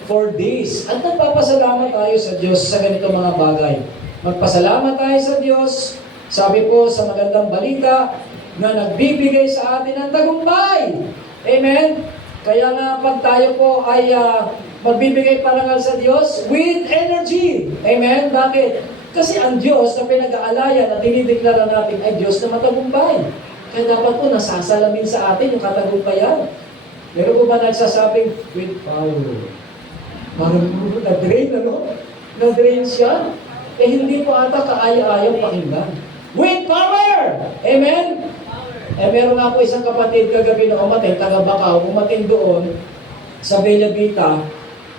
for this. At nagpapasalamat tayo sa Diyos sa ganito mga bagay. Magpasalamat tayo sa Diyos. Sabi po sa magandang balita na nagbibigay sa atin ng tagumpay. Amen? Kaya nga pag tayo po ay magbibigay parangal sa Diyos with energy. Amen? Bakit? Kasi ang Diyos na pinag-aalayan at dinideklara natin ay Diyos na matagumpay. Kaya dapat po nasasalamin sa atin yung katagumpayan. Meron po ba nagsasabing with power? Parang na-drain, ano? Na-drain siya. Eh, hindi po ata kaaya-ayang pakinggan. With power! Amen? Eh, meron nga po isang kapatid kagabi na umating, taga Bacau, umating doon sa Bella Vita,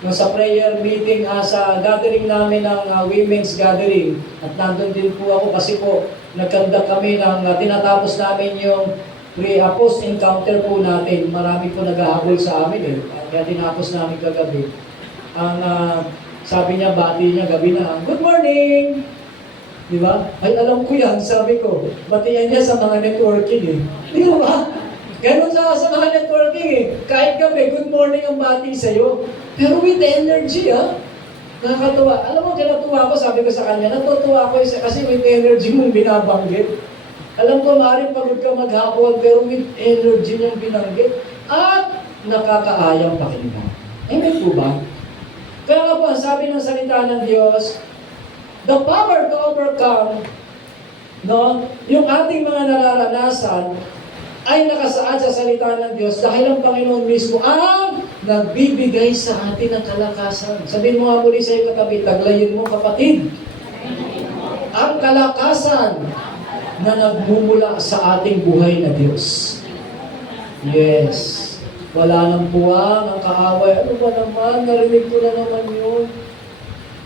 sa prayer meeting, sa gathering namin ng women's gathering. At nandun din po ako kasi po, nagkanda kami ng tinatapos namin yung post encounter po natin. Marami po nag-ahabol sa amin eh. Kaya tinapos namin kagabi. Ang sabi niya, bati niya gabi na, good morning! Di ba? Ay, alam ko yan, sabi ko. Batiyan niya sa mga networking eh. Di ba? Ganon sa mga networking eh. Kahit gabi, good morning ang bati sa'yo. Pero with energy Nakakatuwa. Alam mo, kinatuwa ko, sabi ko sa kanya, natutuwa ko kasi with energy mong binabanggit. Alam ko, maaaring pagod ka maghapon, pero with energy niyang binanggit. At nakakaayang pakinggan. Amen po ba? Kaya nga po, ang sabi ng salita ng Diyos, the power to overcome, no, yung ating mga nararanasan ay nakasaad sa salita ng Diyos dahil ang Panginoon mismo ang nagbibigay sa atin ng kalakasan. Sabihin mo nga muli sa iyo katabi, taglayin mo kapatid. Ang kalakasan na nagmumula sa ating buhay na Diyos. Yes. Wala nang puwang, ang kaaway. Ano ba naman? Narinig ko na naman yun.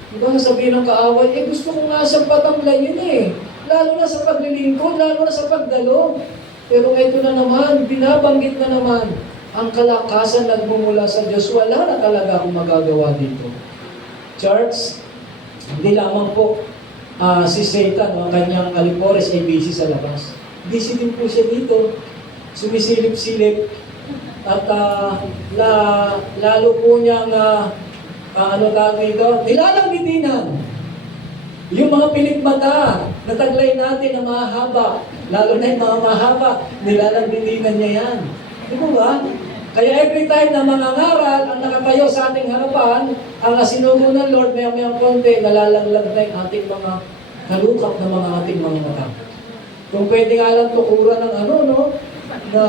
Diba sabihin ng kaaway, gusto ko nga siyang patanglayin eh. Lalo na sa paglilingkod, lalo na sa pagdalo. Pero ito na naman, binabanggit na naman, ang kalakasan nagmumula sa Diyos. Wala na talaga akong magagawa dito. Church, hindi lamang po si Satan, ang kanyang alipores ay busy sa labas. Busy din po siya dito. Sumisilip-silip. At lalo po niyang ano tawag dito? Nilalambitinan. Yung mga pilikmata na taglay natin na mahaba, lalo na yung mga mahaba, nilalambitinan niya yan. Di ba ba? Kaya every time na mangangaral ang nakatayo sa ating harapan, ang asinugo ng Lord, mayang konti, nalalaglag na yung ating mga kalukap na mga ating mga mata. Kung pwede nga lang tukuran ng na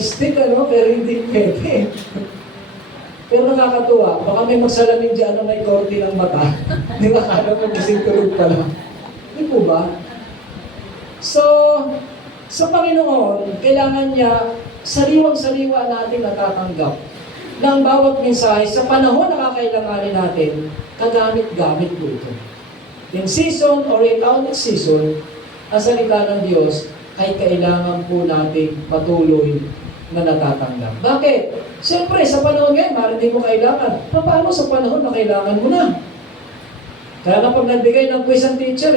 stick, pero hindi pwede. Pero nakakatuwa, baka may magsalamin dyan na may korte ng mata. Di ba kala mo kasing tulog pala? Di po ba? So, sa Panginoon, kailangan niya sariwang-sariwa natin natatanggap na ang bawat mensahe sa panahon na kakailanganin natin, kagamit-gamit po ito. In season or in out of season, ang salita ng Diyos ay kailangan po natin patuloy na natatanggap. Bakit? Siyempre, sa panahon ngayon, maaaring hindi mo kailangan. Paano sa panahon na kailangan mo na? Kaya na pag nagbigay ng quiz ang teacher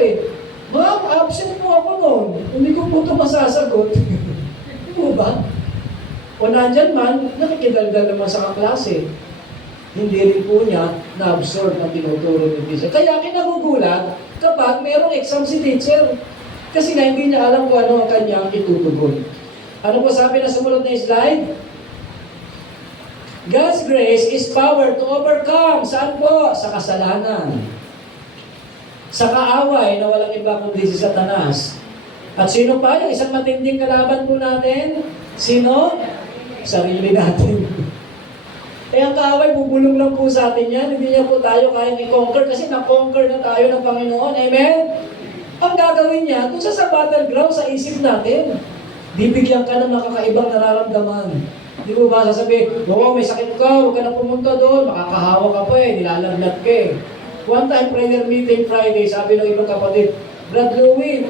ma'am, absent po ako noon. Hindi ko po ito masasagot. Di po ba? O nandyan man, nakikidaldal naman sa kaklase. Hindi rin po niya na-absorb ang tinuturo ng teacher. Kaya kinagugulat kapag mayroong exam si teacher. Kasi na hindi niya alam kung ano ang kanyang itutugon. Ano po sabi na sumunod na slide? God's grace is power to overcome. Saan po? Sa kasalanan. Sa kaaway na walang iba kundi si Satanas. At sino pa yung isang matinding kalaban po natin? Sino? Sarili natin. Kaya ang kaaway, bubulong lang po sa atin yan. Hindi niya po tayo kayang i-conquer kasi na-conquer na tayo ng Panginoon. Amen? Ang gagawin niya, kung sa battleground sa isip natin, bibigyan ka ng nakakaibang nararamdaman. Di mo ba sasabihin, may sakit ka, huwag ka na pumunta doon, makakahawa ka pa nilalaglat ka One time, prayer meeting Friday, sabi ng ibang kapatid, Brad Louie,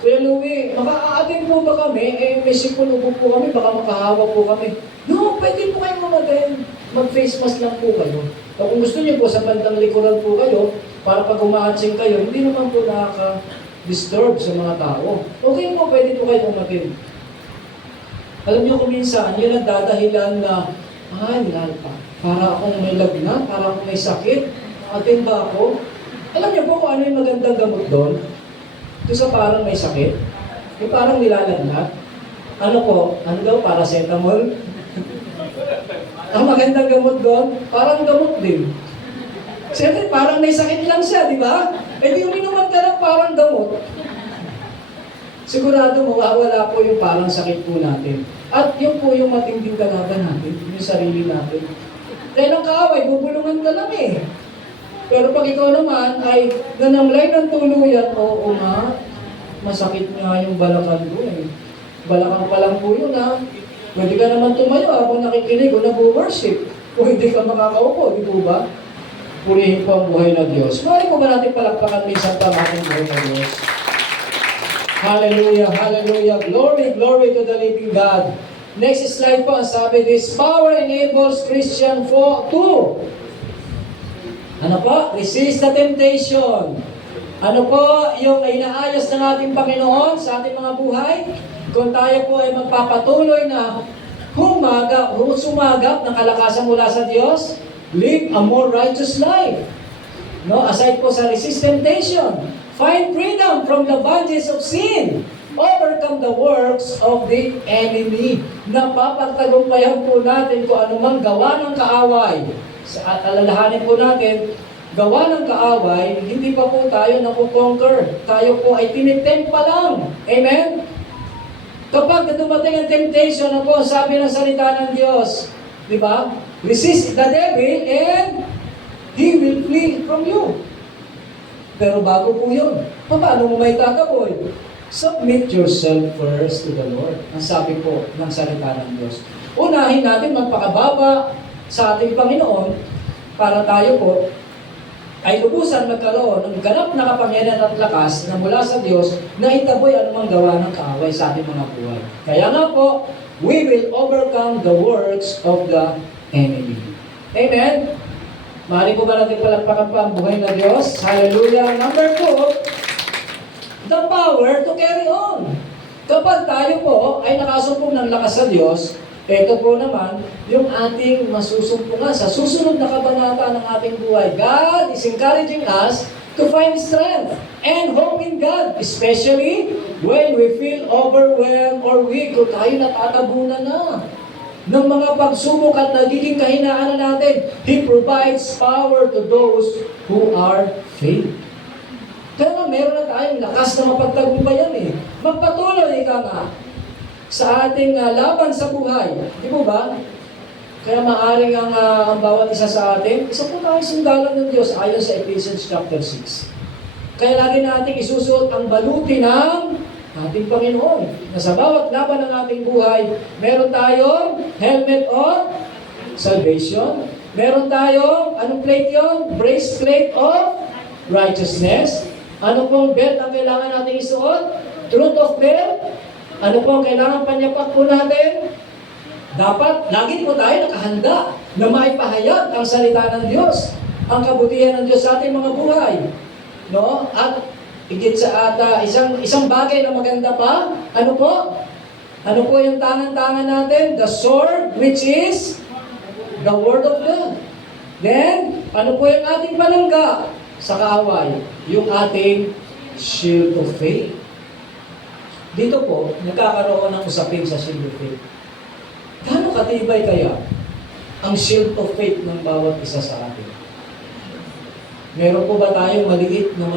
Kuya Louie, makaka-attend po ba kami? May sipulubo po kami, baka makahawa po kami. No, pwede po kayong mag-attend. Mag-face mask lang po kayo. O kung gusto niyo po, sa bandang likuran po kayo, para pag umaatsing kayo, hindi naman po nakaka-disturb sa mga tao. Okay po, pwede po kayo umattend. Alam niyo kung minsan, yun ang dadahilan na, nilalpa, para akong may lagnat, para akong may sakit, attend ba ako? Alam niyo po kung ano yung magandang gamot doon? Ito sa parang may sakit, yung parang nilalagnat. Ano po? Ano daw? Paracetamol? Ang magandang gamot doon, parang gamot din. Siyempre, parang may sakit lang siya, di ba? Di uminuman ka lang parang gamot. Sigurado mawawala po yung parang sakit po natin. At yun po yung matinding kalaban natin, yung sarili natin. Dahil ang kaaway, bubulungan ka lang eh. Pero pag ikaw naman ay nanamlay ng tuluyan, oo nga, masakit nga yung balakang ko eh. Balakang pa lang po yun ha. Pwede ka naman tumayo habang nakikinig o nag-worship. Kung hindi ka makakaupo, di po ba? Purihin po ang buhay ng Diyos. Mari po ba natin palakpakan minsan pa ang ating buhay ng Diyos? Hallelujah, hallelujah. Glory, glory to the living God. Next slide po, ang sabi, this power enables Christian to ano po? Resist the temptation. Ano po yung inaayos ng ating Panginoon sa ating mga buhay? Kung tayo po ay magpapatuloy na sumagap ng kalakasan mula sa Diyos, live a more righteous life. No, aside po sa resist temptation, find freedom from the bondage of sin. Overcome the works of the enemy. Napapagtagumpayan po natin kung anumang gawa ng kaaway. At alalahanin po natin, gawa ng kaaway, hindi pa po tayo nakukonquer. Tayo po ay tinitempt pa lang. Amen? Kapag dumating ang temptation, ano po ang sabi ng salita ng Diyos? Di ba? Resist the devil and he will flee from you. Pero bago po yun, paano mo may takaboy? Submit yourself first to the Lord. Ang sabi po ng salita ng Diyos. Unahin natin magpakababa sa ating Panginoon para tayo po ay lubusan magkaroon ng ganap na kapangyarihan at lakas na mula sa Diyos na itaboy anumang gawa ng kaaway sa ating mga buhay. Kaya nga po, we will overcome the works of the enemy. Amen? Maaari po ba natin palagpakan pa ang buhay na Diyos? Hallelujah! Number 2, the power to carry on. Kapag tayo po ay nakasumpong ng lakas sa Diyos, ito po naman yung ating masusumpungan sa susunod na kabanata ng ating buhay. God is encouraging us to find strength and hope in God, especially when we feel overwhelmed or weak o tayo natatabunan na ng mga pagsubok at nagiging kahinaan na natin. He provides power to those who are faint. Kaya meron na tayong lakas na mapagtagumpayan eh. Magpatuloy ka nga sa ating laban sa buhay. Di po ba? Kaya maaaring ang bawat isa sa atin, isa po tayo sunggalan ng Diyos ayon sa Ephesians chapter 6. Kaya lagi nating isusuot ang baluti ng ating Panginoon. Na sa bawat laban ng ating buhay, meron tayong helmet of salvation. Meron tayong, anong plate yun? Breastplate of righteousness. Ano pong belt ang kailangan natin isuot? Truth of belt. Ano pong kailangan panyapak po natin? Dapat, lagi po tayo nakahanda na maipahayag ang salita ng Diyos, ang kabutihan ng Diyos sa ating mga buhay. No? At higit sa isang bagay na maganda pa, ano po? Ano po yung tangan-tangan natin? The sword, which is the Word of God. Then, ano po yung ating panangga sa kaaway? Yung ating shield of faith. Dito po, nagkakaroon ng usapin sa shield of faith. Gaano katibay kaya ang shield of faith ng bawat isa sa atin? Meron po ba tayong maliit na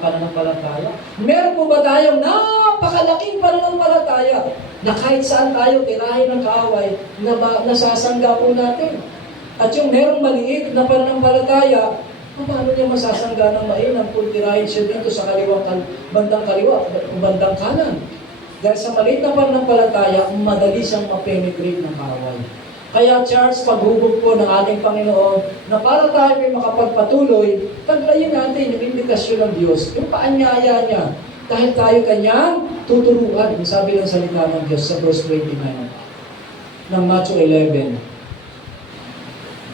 pananampalataya? Meron po ba tayong napakalaking pananampalataya na kahit saan tayo tirahin ng kaaway na nasasangga po natin? At yung merong maliit na pananampalataya, paano niya masasangga ng mainam kung tirahin siya dito sa bandang kaliwa o bandang kanan? Dahil sa maliit na pananampalataya, madali siyang mapenetrate ng kaaway. Kaya Charles, paghubog po ng ating Panginoon na para tayo may makapagpatuloy, taglayin natin yung indikasyon ng Diyos, yung paanyaya niya. Dahil tayo kanyang tuturuan, yung sabi ng salita ng Diyos sa verse 29 ng Matthew 11.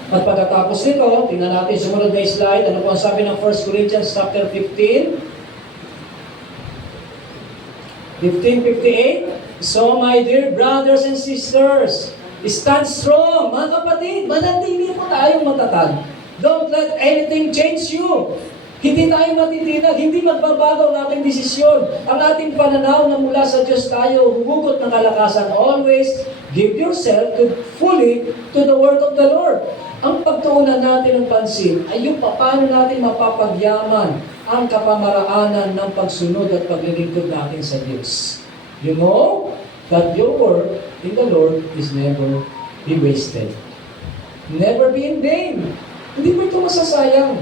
At pagkatapos nito, tingnan natin sumunod na slide, ano po ang sabi ng 1 Corinthians chapter 15? 15:58. So my dear brothers and sisters, stand strong, mga kapatid, manatili po tayong matatag. Don't let anything change you. Hindi tayo matitinag, hindi magbabago ang ating desisyon. Ang ating pananaw na mula sa Diyos tayo, humugot ng kalakasan. Always give yourself fully to the work of the Lord. Ang pagtuunan natin ng pansin ay yung paano natin mapapagyaman ang kapamaraanan ng pagsunod at paglilingkod natin sa Diyos. You know that your work in the Lord is never be wasted. never be in vain. Hindi po ito masasayang.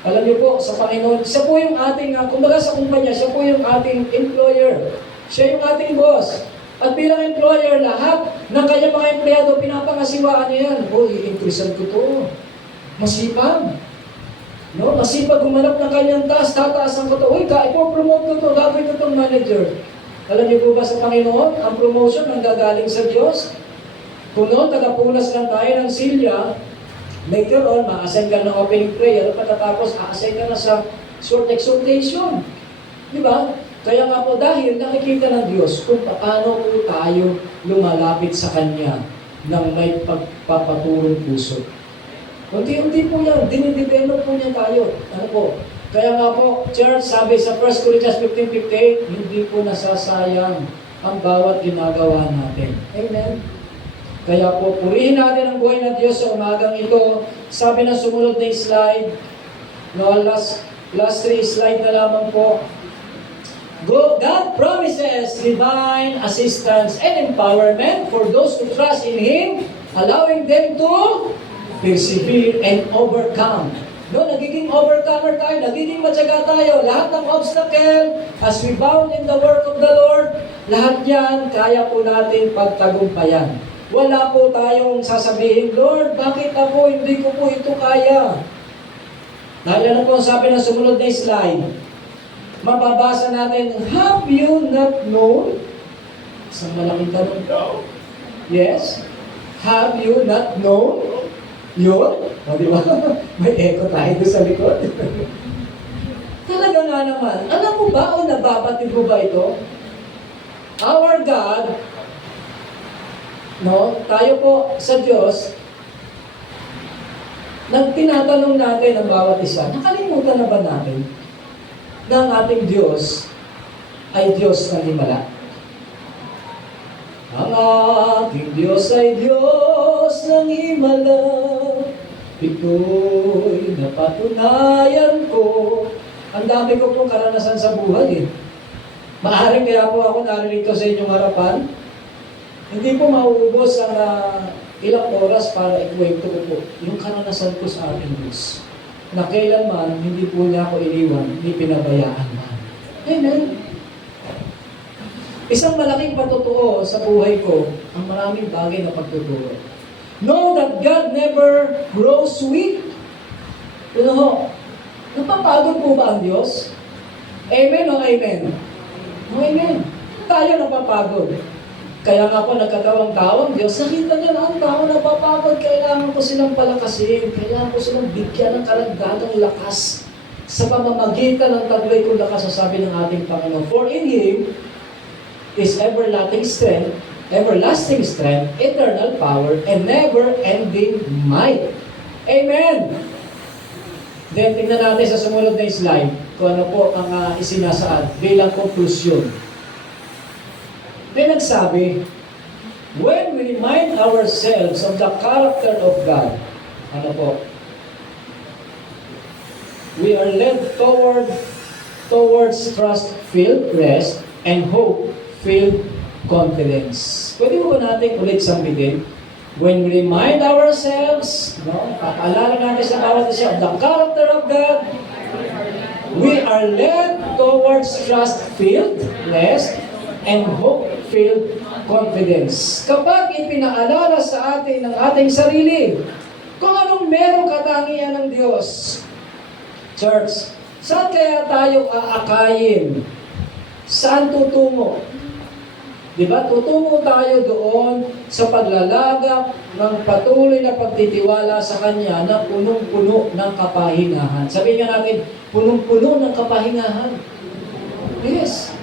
Alam niyo po, sa Panginoon, siya po yung ating, kumbaga sa kumpanya, siya po yung ating employer. Siya yung ating boss. At bilang employer, lahat ng kanyang mga empleyado, pinapangasiwaan niya yan. I-increasean ko to. Masipag. No? Masipag gumanap ng kanyang task, tataasan ko to. Ipo-promote ko to, gagawin ko itong manager. Alam niyo po ba sa Panginoon, ang promotion ang gagaling sa Diyos? Kung noon, tagapunas lang tayo ng silya, later on, ma-assign ka ng opening prayer, pagkatapos, a-assign ka na sa short exhortation. Di ba? Kaya nga po, dahil nakikita ng Diyos kung paano po tayo lumalapit sa Kanya ng may pagpapaturong puso. Unti-unti po yan, dinidevelop po niya tayo. Ano po? Kaya nga po, church, sabi sa 1 Corinthians 15:58, hindi po nasasayang ang bawat ginagawa natin. Amen? Kaya po, purihin natin ang buhay ng Diyos sa umagang ito. Sabi na sumunod na slide, no, last 3 slide na lamang po. God promises divine assistance and empowerment for those who trust in Him, allowing them to persevere and overcome. No, nagiging overcomer tayo, nagiging matyaga tayo. Lahat ng obstacle, as we bound in the work of the Lord, lahat yan, kaya po natin pagtagumpayan. Wala po tayong sasabihin, Lord, bakit ako, hindi ko po ito kaya? Dahil ano po ang sabi ng sumunod na slide? Mababasa natin, have you not known? Isang malaking tanong. Yes? Have you not known? Yun? O, di ba? May echo tayo doon sa likod. Talaga nga naman. Alam mo ba o nababatid mo ba ito? Our God, no, tayo po sa Diyos, nang tinatanong natin ang bawat isa, nakalimutan na ba natin na ang ating Diyos ay Diyos ng himala? Ang ating Diyos ay Diyos ng himala, ito'y napatunayan ko. Ang dami ko pong karanasan sa buhay eh. Maaaring kaya po ako naririto sa inyong harapan. Hindi po mauubos ang ilang oras para ikwento ko po yung karanasan ko sa ating Diyos. Na kailanman, hindi po niya ako iniwan, hindi pinabayaan man. Amen. Isang malaking patutuo sa buhay ko, ang maraming bagay na pagtuturo. Know that God never grows weak. Ano ho? Napapagod po ba ang Diyos? Amen o amen? O amen. Tayo napapagod. Kaya nga po nagkatawang-tawang Diyos, nakita niya na ang tao napapagod, kailangan ko silang palakasin, kailangan ko silang bigyan ng karagdagang lakas sa pamamagitan ng taglay kong lakas, sabi ng ating Panginoon. For in Him is everlasting strength, eternal power, and never-ending might. Amen! Then, tingnan natin sa sumunod na slide kung ano po ang isinasaad bilang konklusyon. May nagsabi, when we remind ourselves of the character of God, ano po? We are led towards trust-filled rest and hope-filled confidence. Pwede mo ba natin ulit sambitin? When we remind ourselves, no, paalala natin sa bawat isa, of the character of God, we are led towards trust-filled rest and hope-filled confidence. Kapag ipinaalala sa atin ng ating sarili, kung anong merong katangian ng Diyos, church, saan kaya tayo aakayin? Saan tutungo? Diba? Tutungo tayo doon sa paglalagak ng patuloy na pagtitiwala sa Kanya na punong-puno ng kapahingahan. Sabihin nga natin, punong-puno ng kapahingahan. Yes.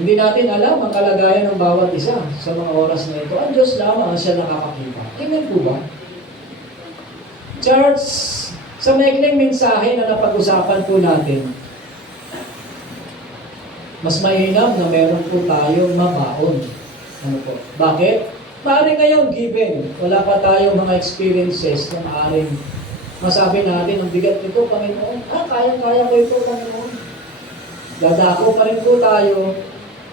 Hindi natin alam ang kalagayan ng bawat isa sa mga oras na ito. Ang Diyos lamang ang siya nakakakita. Amen po ba? Church, sa maikling mensahe na napag-usapan po natin, mas mainam na meron po tayong mabaon. Ano po? Bakit? Maaaring ngayon, given, wala pa tayong mga experiences na maaaring masabi natin, ang bigat nito, Panginoon. Kaya-kaya ko ito, Panginoon. Dadako pa rin po tayo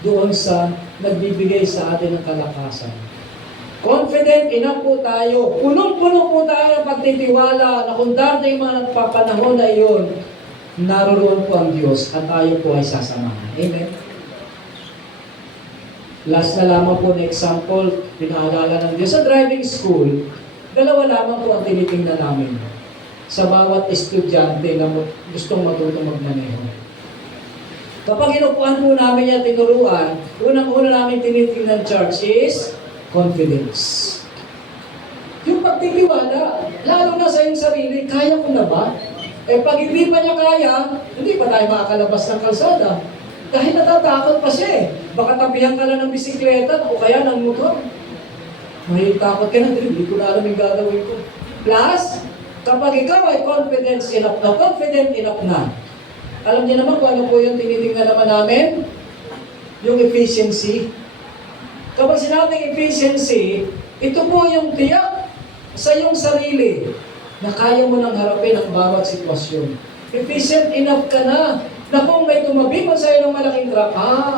doon sa nagbibigay sa atin ng kalakasan. Confident enough po tayo. Punong-puno po tayo ng pagtitiwala na kung darating mga nagpapanahon na iyon, naroon po ang Diyos at tayo po ay sasamahan. Amen? Last na lamang po na example, pinaalala ng Diyos. Sa driving school, dalawa lamang po ang tinitingnan namin sa bawat estudyante na gustong matutong magmaneho. Kapag inupuan po namin yung tinuruan, unang-una namin tinitingnan, church, is confidence. Yung pagtitiwala, lalo na sa iyong sarili, kaya ko na ba? Pag hindi pa niya kaya, hindi pa tayo makakalabas ng kalsada. Dahil natatakot pa siya eh. Baka tabihan ka lang ng bisikleta o kaya ng motor. May takot ka na, hindi ko na alam yung gagawin ko. Plus, kapag ikaw ay confident enough na, alam niyo naman kung ano po yung tinitingnan naman namin? Yung efficiency. Kapag sinabing efficiency, ito po yung tiyak sa iyong sarili na kaya mo nang harapin ang bawat sitwasyon. Efficient enough ka na kung may tumabi mo sa'yo ng malaking truck,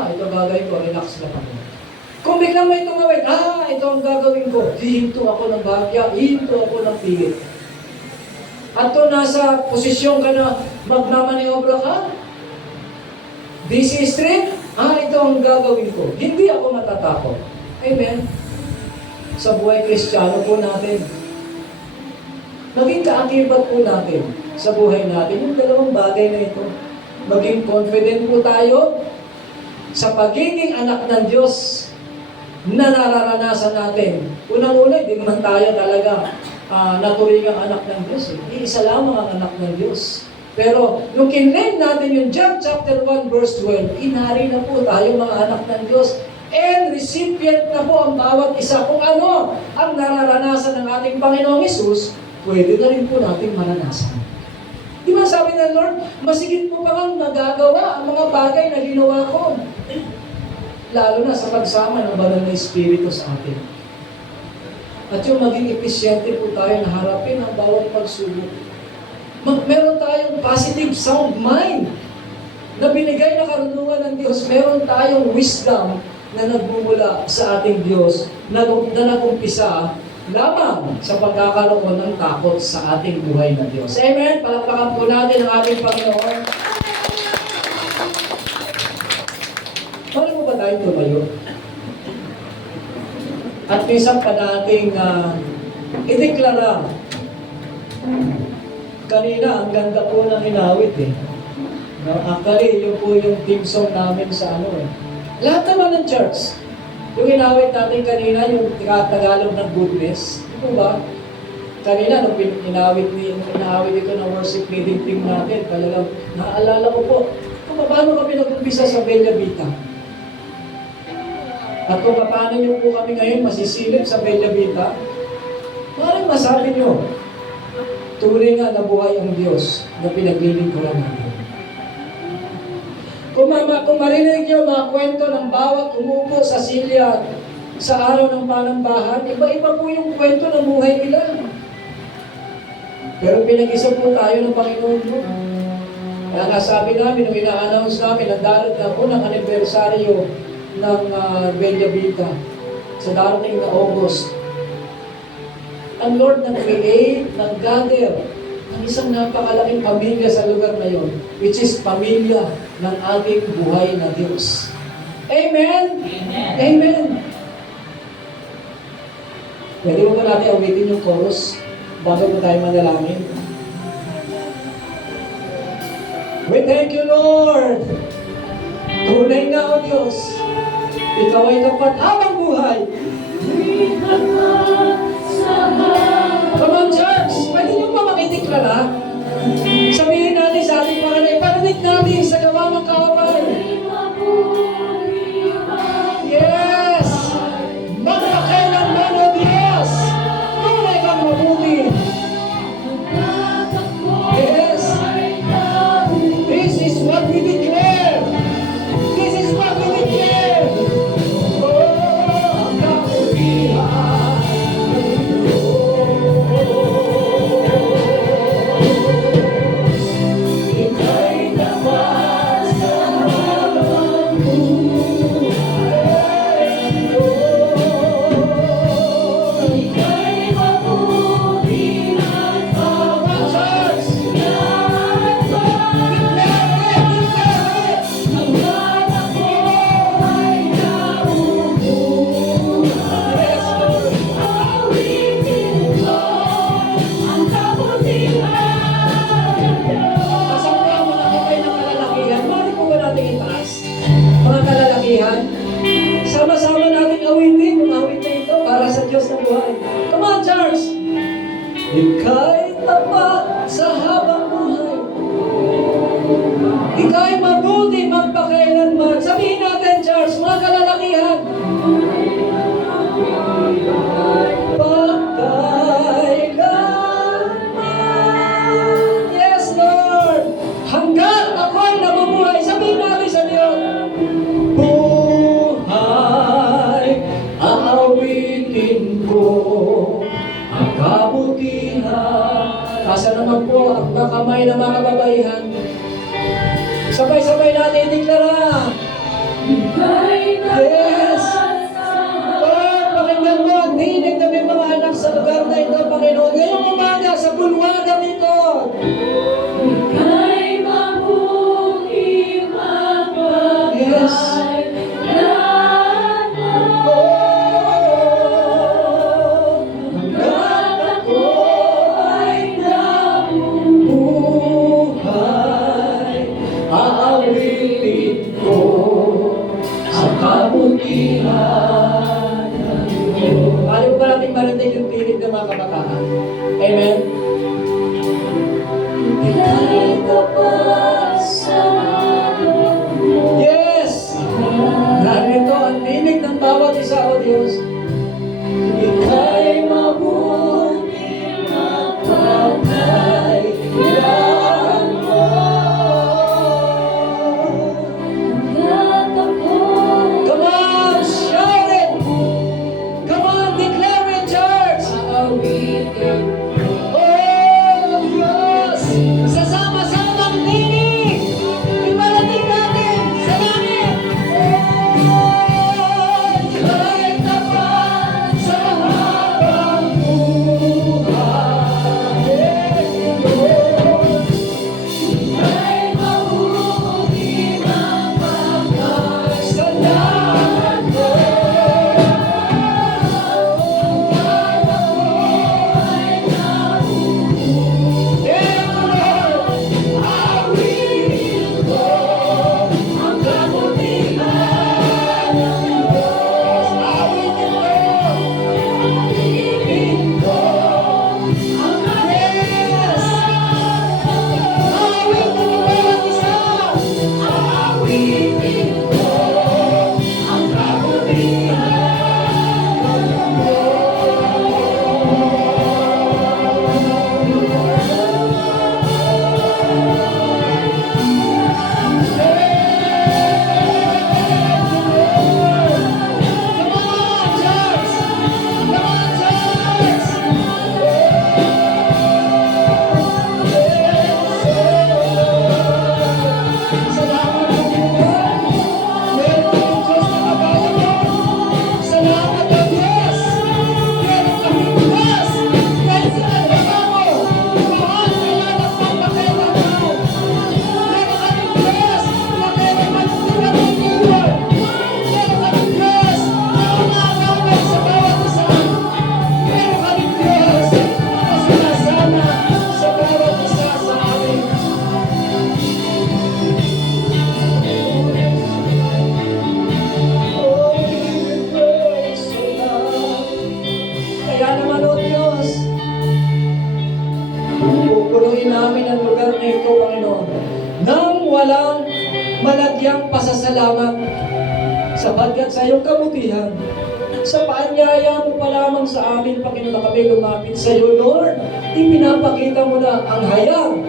ito gagawin ko, relax lang ako. Kung biglang may tumawid, ito ang gagawin ko. Hihinto ako ng bagya, hihinto ako ng pilit. At to nasa posisyon ka na magmamaniobra ka, busy street, ito ang gagawin ko. Hindi ako matatakot. Amen? Sa buhay Kristiyano po natin, maging kaakibat po natin sa buhay natin yung dalawang bagay na ito. Maging confident po tayo sa pagiging anak ng Diyos na nararanasan natin. Unang-una, hindi naman tayo talaga naturingang anak ng Diyos. Iisa lamang ang anak ng Diyos. Pero nung kinlame natin yung John chapter 1 verse 12, inari na po tayo mga anak ng Diyos and recipient na po ang bawat isa. Kung ano ang nararanasan ng ating Panginoong Hesus, pwede na rin po natin maranasan. Di ba sabi ng Lord, masigit mo pa kang nagagawa ang mga bagay na ginawa ko. Lalo na sa pagsama ng banal na Espiritu sa atin. At yung maging episyente po tayo na harapin ang bawat pagsubok. Meron tayong positive sound mind na binigay na karunungan ng Diyos. Meron tayong wisdom na nagmumula sa ating Diyos na nagumpisa lamang sa pagkakaroon ng takot sa ating buhay na Diyos. Amen? Palakpakan po natin ang ating Panginoon. Paano mo ba tayo tumayo? At minsan pa nating ideklara. Kanina, ang ganda po ng inawit eh. No, actually, yun po yung team song namin sa Lahat naman ng church. Yung inawit natin kanina, yung Tagalog ng goodness. Ito ba? Kanina, nung inaawit ito ng worship leading team natin, talagang naaalala ko po, kung paano kami nag-umpisa sa Bella Vita. At kung paano nyo po kami ngayon masisilip sa Bella Vita, maaaring masabi nyo, tunay nga na buhay ang Diyos na pinaglilingkuran natin. Kung marinig nyo mga kwento ng bawat umupo sa silya sa araw ng panambahan, iba-iba po yung kwento ng buhay nila. Pero pinag-isa po tayo ng Panginoon mo. Kaya nga sabi namin, nung ina-announce namin, ang darating na unang anibersaryo ng Bella Vita sa darating na August, ang Lord nag-create, nag-gather ang isang napakalaking pamilya sa lugar na yon, which is pamilya ng ating buhay na Diyos. Amen? Amen. Amen. Pwede mo ba natin awitin yung chorus bago mo tayo manalangin? We thank you, Lord. Tunay nga, O Diyos. Ikaw ay tapat habang buhay. Come on, church! Pwede nyo ba makideklara? Sabihin natin sa ating panganay, parinig natin sa gawa ng kaaway. Yes! Magpakailanman, O Diyos! Tunay kang mabuti. Yes! This is what we declare. This is what we declare. Ang kapulihan. Ika'y naman sa kalalakihan. Sama-sama natin awitin yung awit na ito para sa Diyos na buhay. Come on, church! Ika'y tapat sa habang buhay. Ika'y mabuti magpakailanman. Sabihin natin, church, mga kalalakihan. Pagkailanman. Yes, Lord. Hanggat ako'y nabubuhay. Sabihin natin sa Diyos. Buhay, aawitin ko ang kabutihan. Asa naman po ang kamay ng mga kababaihan. Sabay-sabay natin ideklara. Yes! Lord, pakinggan mo ang dinig na may mga anak sa lugar na ito, Panginoon. Ngayong umaga sa bulwagang ito. Yes! Ayaw ba natin marinig yung tinig ng mga kabataan? Amen? Yes! Narito ang tinig ng bawat isa, O Diyos. Ika'y mabuti magpapakailanman. Come on, shout it! Come on, declare it, church! Oh, Diyos! Sasama-samang tinig! Ibalating natin sa langit! Ika'y tapat sa habang buhay. Ika'y mabuti magpapakailanman. Kaya naman, O Diyos, pupunuin namin ang lugar na ito, Panginoon, nang walang malagyang pasasalamat sapagkat sa iyong kabutihan, sa paanyaya mo pa lamang sa amin, Panginoon, na kami lumapit sa iyo, Lord. Ipinapakita mo na ang hayag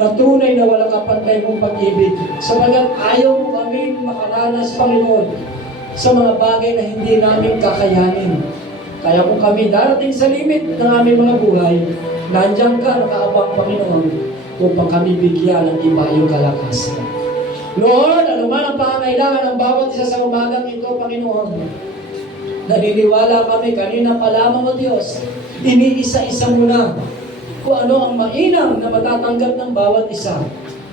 na tunay na walang kapantay mong pag-ibig. Sapagkat ayaw mo kami makaranas, Panginoon, sa mga bagay na hindi namin kakayanin. Kaya kung kami darating sa limit ng aming mga buhay, nandiyan ka, nakaabang, Panginoon, upang kami bigyan ng ibayong kalakasan. Lord, ano man ang pangangailangan ng bawat isa sa umagang ito, Panginoon, naniniwala kami, kanina pa lamang, O Diyos, iniisa-isa mo na kung ano ang mainam na matatanggap ng bawat isa.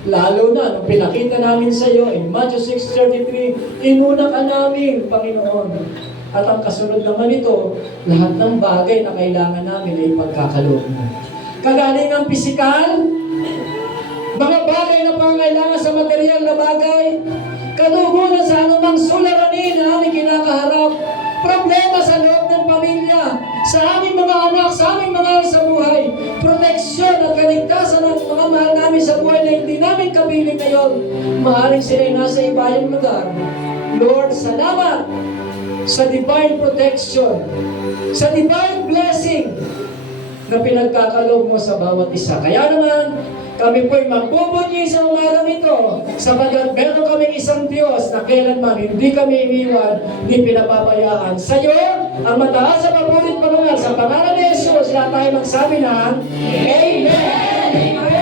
Lalo na, nung pinakita namin sa iyo in Matthew 6:33, inuna ka namin, Panginoon. At ang kasunod naman ito, lahat ng bagay na kailangan namin ay pagkakaloob mo. Kagalingang pisikal, mga bagay na pangailangan sa material na bagay, kaluguran sa anumang suliranin na aming kinakaharap, problema sa loob ng pamilya, sa aming mga anak, sa aming mga sa buhay, proteksyon at kaligtasan ng mga mahal namin sa buhay na hindi namin kapiling ngayon, maaaring sila'y nasa ibayang lugar. Lord, salamat sa divine protection, sa divine blessing na pinagkakaloob mo sa bawat isa. Kaya naman, kami po'y magbubunyi sa umagang ito sapagkat meron kaming isang Diyos na kailanman hindi kami iniwan, hindi pinapabayaan. Sa iyo, ang mataas sa pabulit panungal sa pangalan ni Jesus, lahat tayo magsabi ng Amen!